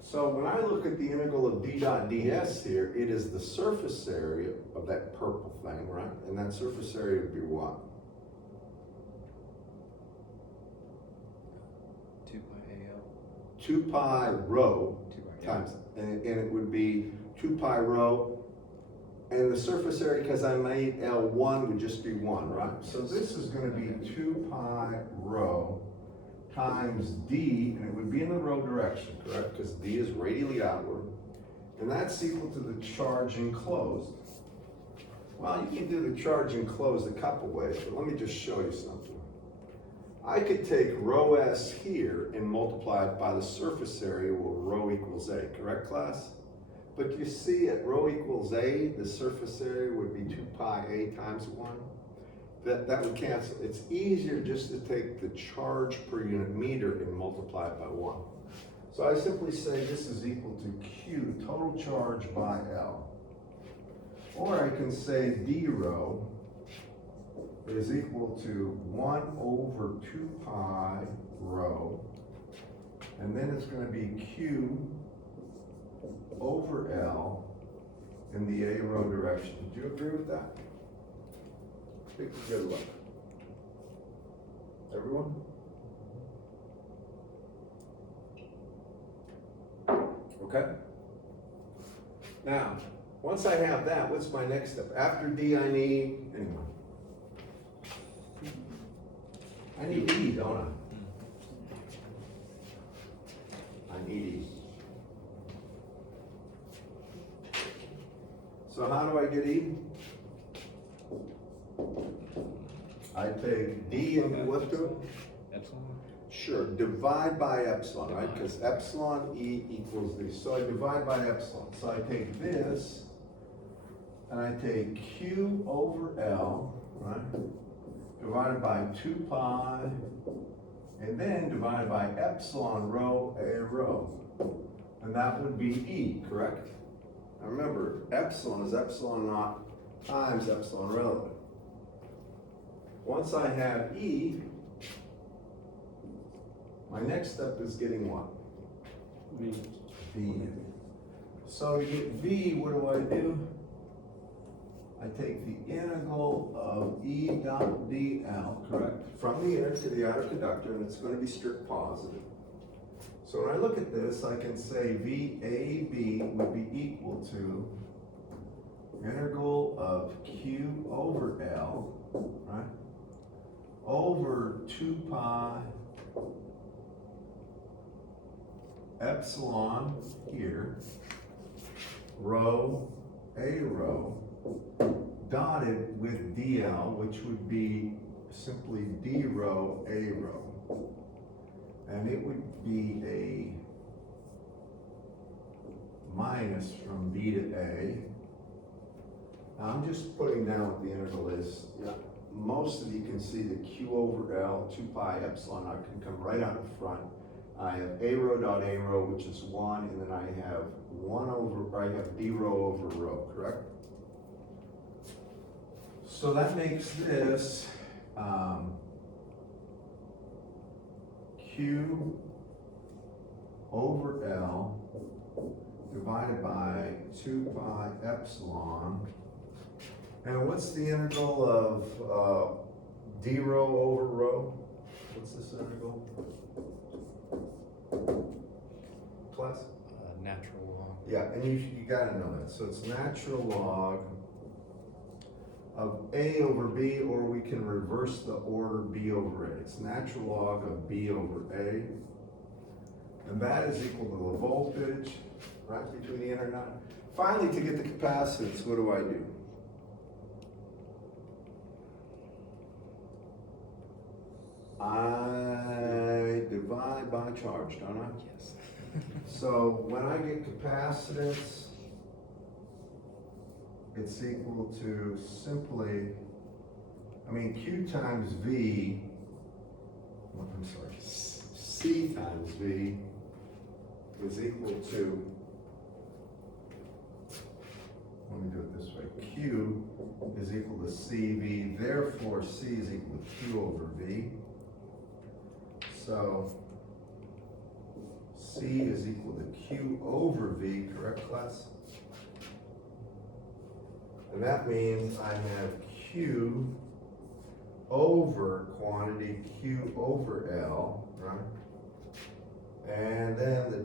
So when I look at the integral of D dot ds here, it is the surface area of that purple thing, right? And that surface area would be what? 2 pi AL. 2 pi rho 2 pi times, and it would be 2 pi rho, and the surface area, because I made L1, would just be 1, right? So this is gonna be 2 pi rho times D, and it would be in the rho direction, correct? Because D is radially outward, and that's equal to the charge enclosed. Well, you can do the charge enclosed a couple ways, but let me just show you something. I could take rho s here and multiply it by the surface area where rho equals A, correct, class? But you see at rho equals A, the surface area would be 2 pi A times 1. That would cancel. It's easier just to take the charge per unit meter and multiply it by 1. So I simply say this is equal to Q, total charge by L. Or I can say D rho is equal to 1 over 2 pi rho, and then it's going to be Q over L in the A rho direction. Do you agree with that? Take a good look. Everyone? Okay? Now, once I have that, what's my next step? After D, I need, anyone? I need E, don't I? I need E. So how do I get E? I take D and do what to it? Epsilon? Sure, divide by epsilon, right? Because epsilon E equals D. So I divide by epsilon. So I take this, and I take Q over L, right? Divided by 2 pi, and then divided by epsilon rho A rho. And that would be E, correct? Now remember, epsilon is epsilon naught times epsilon relative. Once I have E, my next step is getting what? V. V. So to get V, what do? I take the integral of E dot dl, correct? From the inner to the outer conductor, and it's going to be strict positive. So when I look at this, I can say VAB would be equal to integral of Q over L, right? Over 2 pi epsilon here, rho A rho, dotted with DL, which would be simply D rho A rho. And it would be a minus from B to A. Now I'm just putting down what the integral is. Yeah, most of you can see that Q over L, 2 pi epsilon, I can come right out in front. I have A rho dot A rho, which is 1, and then I have I have D rho over rho, correct? So that makes this Q over L divided by 2 pi epsilon. And what's the integral of D rho over rho? What's this integral? Class? Natural log. Yeah, and you gotta know that. So it's natural log of A over B, or we can reverse the order B over A. It's natural log of B over A. And that is equal to the voltage, right, between the inner and outer. Finally, to get the capacitance, what do? I divide by charge, don't I? Yes. So when I get capacitance, it's equal to simply, Q times V, I'm sorry, C times V is equal to, let me do it this way, Q is equal to CV, therefore C is equal to Q over V. So C is equal to Q over V, correct, class? And that means I have Q over quantity Q over L, right?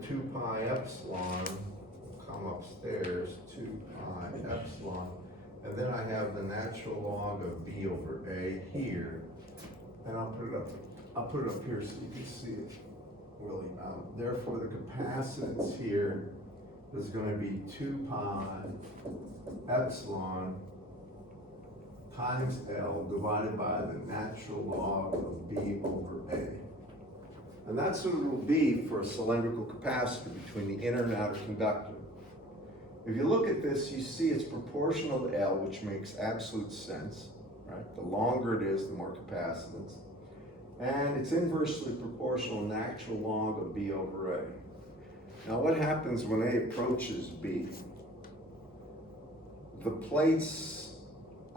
2 pi epsilon, come upstairs, 2 pi epsilon, and then I have the natural log of b over a here, and I'll put it up here so you can see it really. Therefore, the capacitance here is gonna be 2 pi epsilon times L divided by the natural log of b over a. And that's what it will be for a cylindrical capacitor between the inner and outer conductor. If you look at this, you see it's proportional to L, which makes absolute sense, right? The longer it is, the more capacitance. And it's inversely proportional to the natural log of b over a. Now what happens when A approaches B? The plates,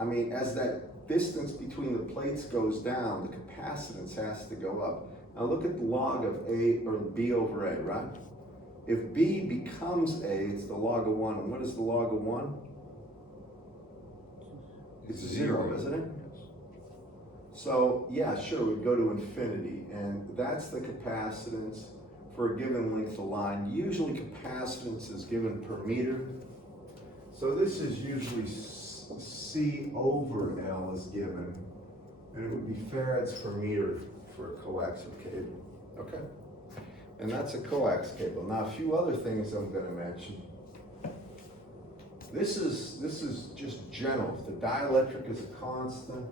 as that distance between the plates goes down, the capacitance has to go up. Now look at the log of A or B over A, right? If B becomes A, it's the log of 1. And what is the log of 1? It's 0, isn't it? So, yeah, sure, we'd go to infinity, and that's the capacitance for a given length of line. Usually capacitance is given per meter. So this is usually C over L is given, and it would be farads per meter for a coaxial cable, okay? And that's a coax cable. Now, a few other things I'm gonna mention. This is just general. If the dielectric is a constant,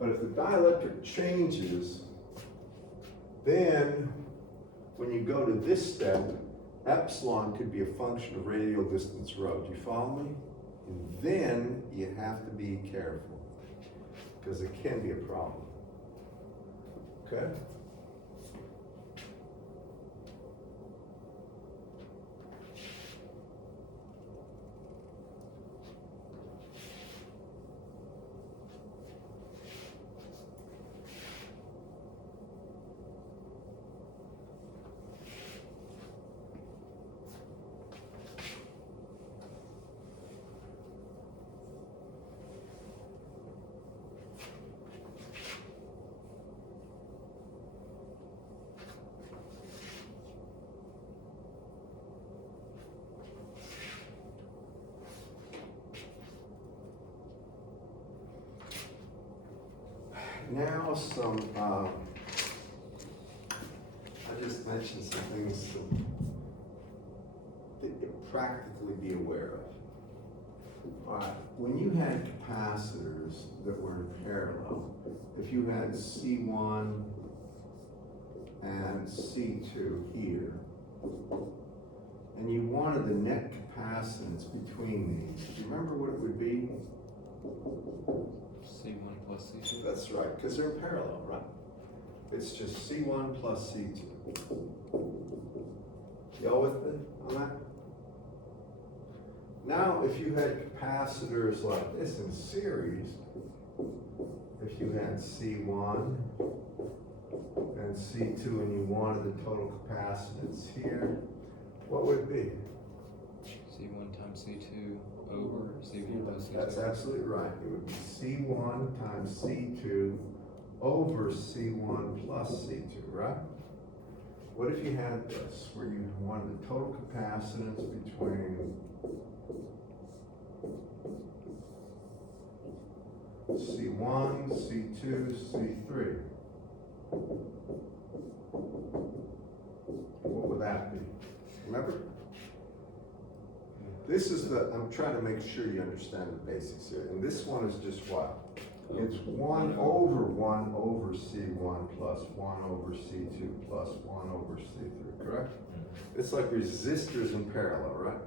but if the dielectric changes, then when you go to this step, epsilon could be a function of radial distance rho. Do you follow me? And then you have to be careful, because it can be a problem. Okay? Now I just mentioned some things that you practically be aware of. All right, when you had capacitors that were in parallel, if you had C1 and C2 here, and you wanted the net capacitance between these, do you remember what it would be? C1 plus C2. That's right, because they're in parallel, right? It's just C1 plus C2. Y'all with me on that? Now, if you had capacitors like this in series, if you had C1 and C2 and you wanted the total capacitance here, what would it be? C1 times C2 over C1 plus C2. That's absolutely right. It would be C1 times C2 over C1 plus C2, right? What if you had this, where you wanted the total capacitance between C1, C2, C3? What would that be? Remember? This is I'm trying to make sure you understand the basics here. And this one is just what? It's 1 over C1 plus 1 over C2 plus 1 over C3, correct? It's like resistors in parallel, right?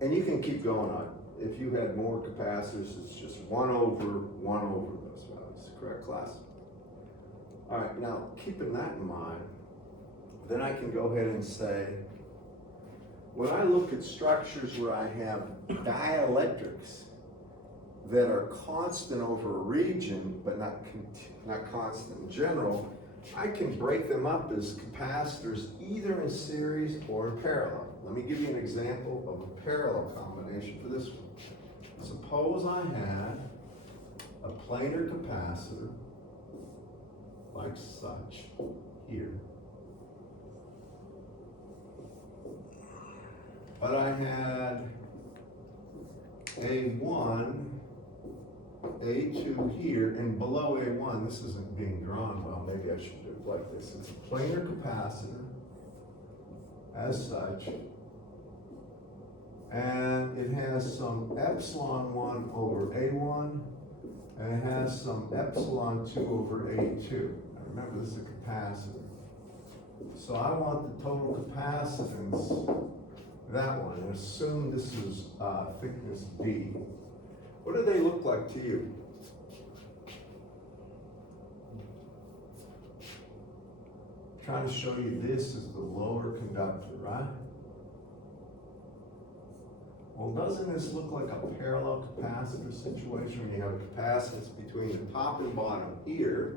And you can keep going on. If you had more capacitors, it's just 1 over those values, correct, class? All right, now keeping that in mind, then I can go ahead and say, when I look at structures where I have dielectrics that are constant over a region, but not constant in general, I can break them up as capacitors either in series or in parallel. Let me give you an example of a parallel combination for this one. Suppose I had a planar capacitor, like such, here. but I had A1, A2 here, and below A1, this isn't being drawn well, maybe I should do it like this. It's a planar capacitor, as such, and it has some epsilon 1 over A1, and it has some epsilon 2 over A2. Now remember, this is a capacitor. So I want the total capacitance, that one, and assume this is thickness B. What do they look like to you? Trying to show you this is the lower conductor, right? Well, doesn't this look like a parallel capacitor situation when you have a capacitance between the top and bottom here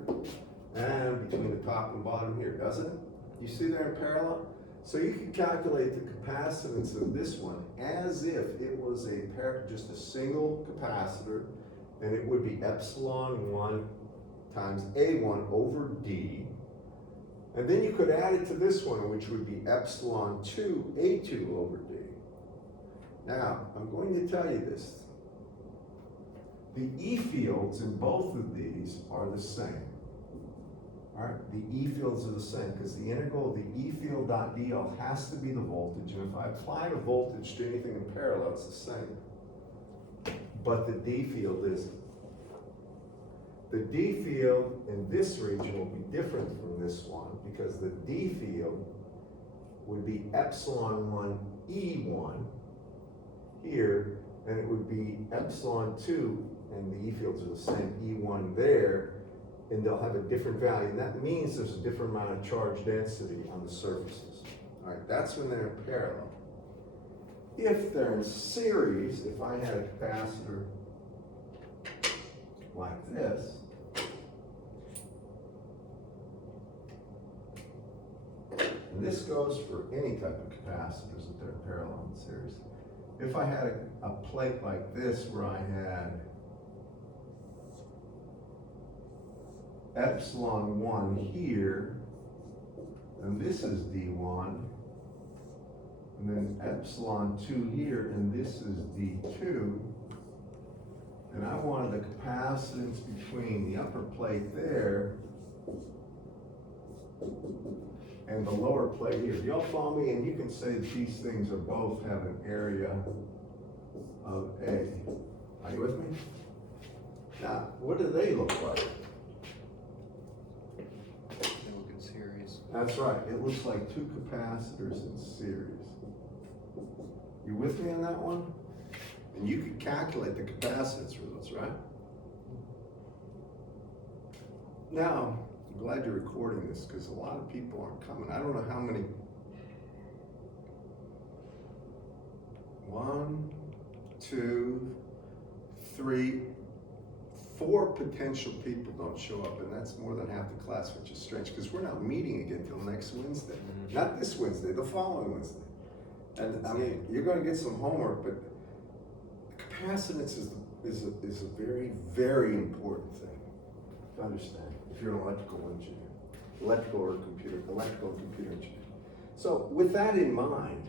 and between the top and bottom here, doesn't it? You see they're in parallel? So you can calculate the capacitance of this one as if it was just a single capacitor, and it would be epsilon 1 times A1 over D. And then you could add it to this one, which would be epsilon 2 A2 over D. Now, I'm going to tell you this. The E fields in both of these are the same. All right, the E fields are the same because the integral of the E field dot dl has to be the voltage, and if I apply the voltage to anything in parallel, it's the same. But the D field isn't. The D field in this region will be different from this one because the D field would be epsilon 1 E1 here, and it would be epsilon 2, and the E fields are the same, E1 there, and they'll have a different value, and that means there's a different amount of charge density on the surfaces. All right, that's when they're in parallel. If they're in series, if I had a capacitor like this, and this goes for any type of capacitors that they're parallel in series. If I had a plate like this where I had epsilon 1 here, and this is D1, and then epsilon 2 here, and this is D2, and I wanted the capacitance between the upper plate there and the lower plate here. Do y'all follow me? And you can say that these things are both have an area of A. Are you with me? Now, what do they look like? They look in series. That's right, it looks like two capacitors in series. You with me on that one? And you can calculate the capacitance for those, right? Now, I'm glad you're recording this because a lot of people aren't coming. I don't know how many. 1, 2, 3, 4 potential people don't show up, and that's more than half the class, which is strange because we're not meeting again till next Wednesday. Not this Wednesday, the following Wednesday. And I mean, you're going to get some homework, but capacitance is a very, very important thing to understand if you're an electrical engineer, electrical and computer engineer. So with that in mind,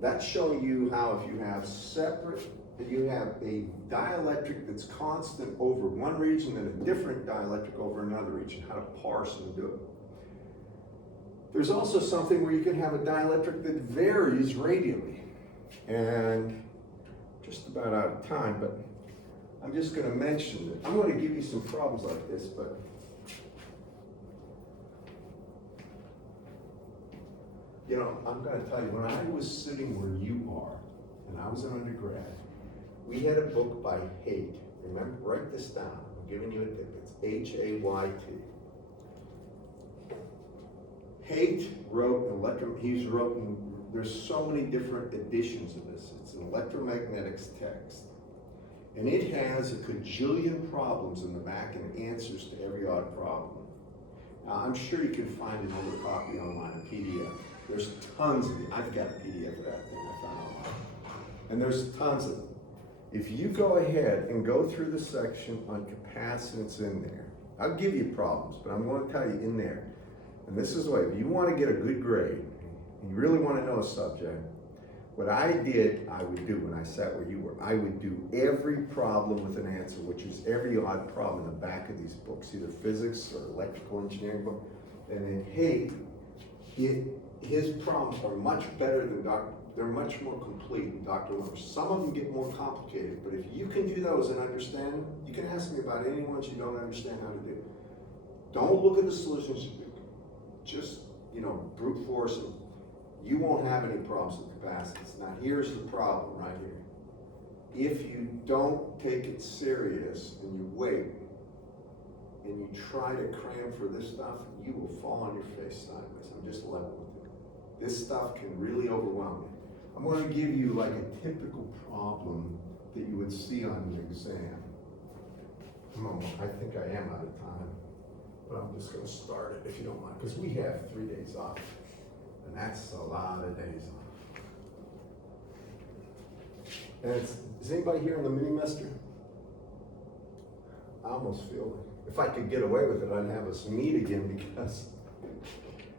that's showing you how if you have you have a dielectric that's constant over one region and a different dielectric over another region, how to parse and do it. There's also something where you can have a dielectric that varies radially. And just about out of time, but I'm just going to mention that. I'm going to give you some problems like this, but you know, I'm going to tell you, when I was sitting where you are, and I was an undergrad, we had a book by Haidt. Remember, write this down. I'm giving you a tip. It's H-A-Y-T. Haidt wrote there's so many different editions of this. It's an electromagnetics text. And it has a cajillion problems in the back and answers to every odd problem. Now, I'm sure you can find an older copy online, a PDF. There's tons of it. I've got a PDF of that thing I found online. And there's tons of them. If you go ahead and go through the section on capacitance in there, I'll give you problems, but I'm going to tell you in there. And this is the way, if you want to get a good grade and you really wanna know a subject, what I would do when I sat where you were, I would do every problem with an answer, which is every odd problem in the back of these books, either physics or electrical engineering book. And then, hey, his problems are much better than they're much more complete than Dr. Limmer's. Some of them get more complicated, but if you can do those and understand them, you can ask me about any ones you don't understand how to do. Don't look at the solutions, just, brute force them. You won't have any problems with capacitance. Now here's the problem right here. If you don't take it serious and you wait and you try to cram for this stuff, you will fall on your face sideways. I'm just level with you. This stuff can really overwhelm you. I'm going to give you like a typical problem that you would see on an exam. I think I am out of time, but I'm just going to start it if you don't mind, because we have 3 days off. And that's a lot of days off. And is anybody here in the mini-mester? I almost feel like if I could get away with it, I'd have us meet again, because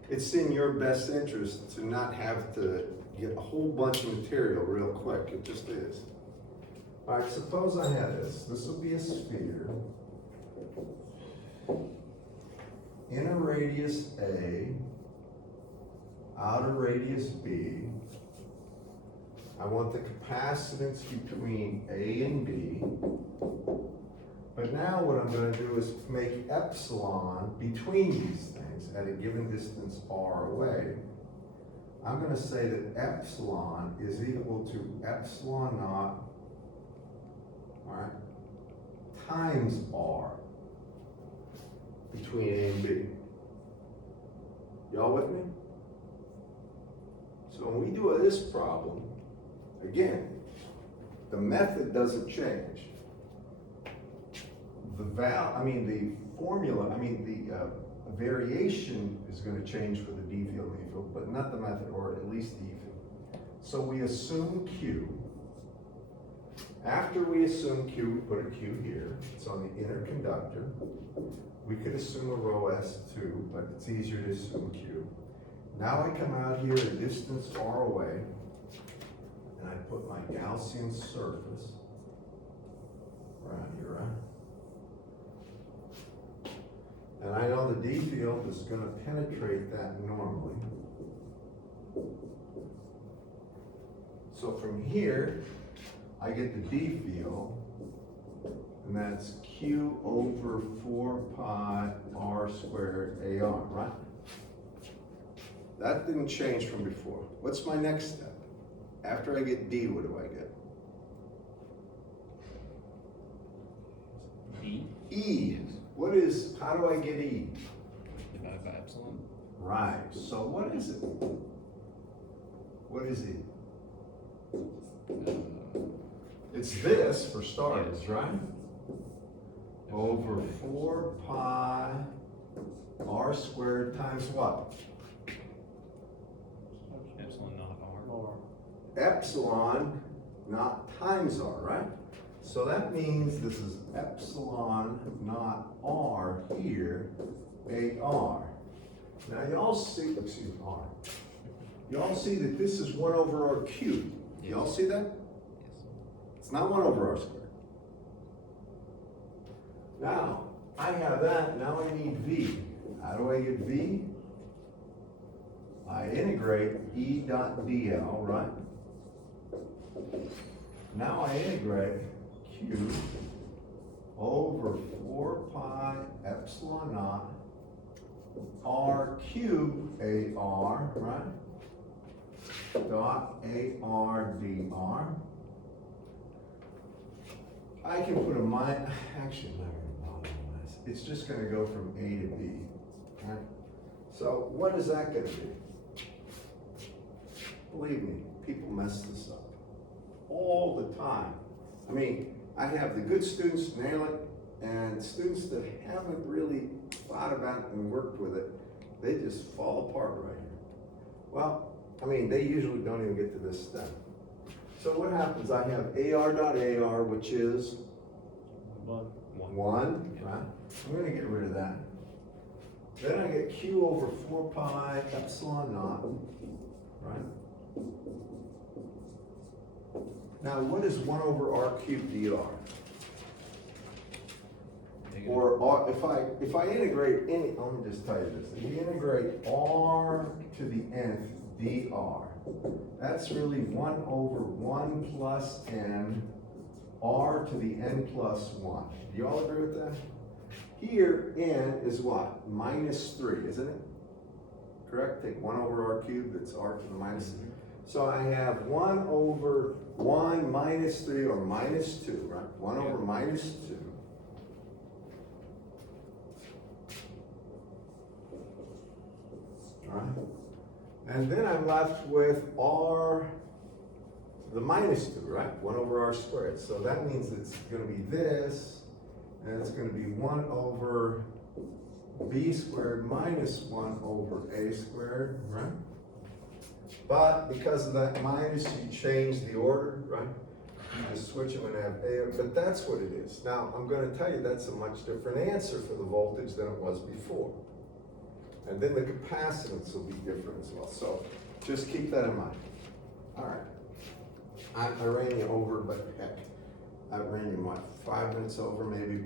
it's in your best interest to not have to get a whole bunch of material real quick. It just is. All right, suppose I had this. This will be a sphere in a radius A, outer radius B. I want the capacitance between A and B. But now what I'm going to do is make epsilon between these things at a given distance r away. I'm going to say that epsilon is equal to epsilon naught, all right, times r between A and B. Y'all with me? So when we do this problem, again, the method doesn't change. The formula, the variation is going to change for the D field and E field, but not the method, or at least the E field. So we assume Q. After we assume Q, we put a Q here. It's on the inner conductor. We could assume a rho S2, but it's easier to assume Q. Now I come out here a distance r away, and I put my Gaussian surface around here, right? And I know the D field is going to penetrate that normally. So from here, I get the D field, and that's Q over 4 pi r squared AR, right? That didn't change from before. What's my next step? After I get D, what do I get? E. E. How do I get E? Divided by epsilon. Right, so what is it? What is E? It's this, for starters, right? Over 4 pi r squared times what? Epsilon not r. Epsilon not times r, right? So that means this is epsilon not r here, AR. Now y'all see, R. Y'all see that this is 1 over r cubed. Y'all see that? Yes. It's not 1 over r squared. Now, I have that, now I need V. How do I get V? I integrate E dot dl, right? Now I integrate Q over 4 pi epsilon naught r cubed AR, right? Dot AR dr. I can put a actually I'm not going to bother with this. It's just going to go from A to B, right? So what is that going to be? Believe me, people mess this up all the time. I mean, I have the good students nail it, and students that haven't really thought about it and worked with it, they just fall apart right here. Well, I mean, they usually don't even get to this step. So what happens? I have AR dot AR, which is 1, right? I'm going to get rid of that. Then I get Q over 4 pi epsilon naught, right? Now, what is one over R cubed dr? Negative. Or R, if I integrate any, let me just tell you this, if we integrate R to the nth dr, that's really 1 over 1 plus n, R to the n plus 1. Do you all agree with that? Here, n is what? -3, isn't it? Correct? Take 1 over R cubed, that's R to the minus. So I have 1 over 1 minus 3, or minus 2, right? 1 over minus 2. All right? And then I'm left with R, the minus 2, right? 1 over R squared. So that means it's going to be this, and it's going to be 1 over B squared minus 1 over A squared, right? But because of that minus, you change the order, right? You just switch them and have A, but that's what it is. Now, I'm going to tell you that's a much different answer for the voltage than it was before. And then the capacitance will be different as well. So just keep that in mind. All right. I ran you over, but heck, I ran you, what, 5 minutes over maybe,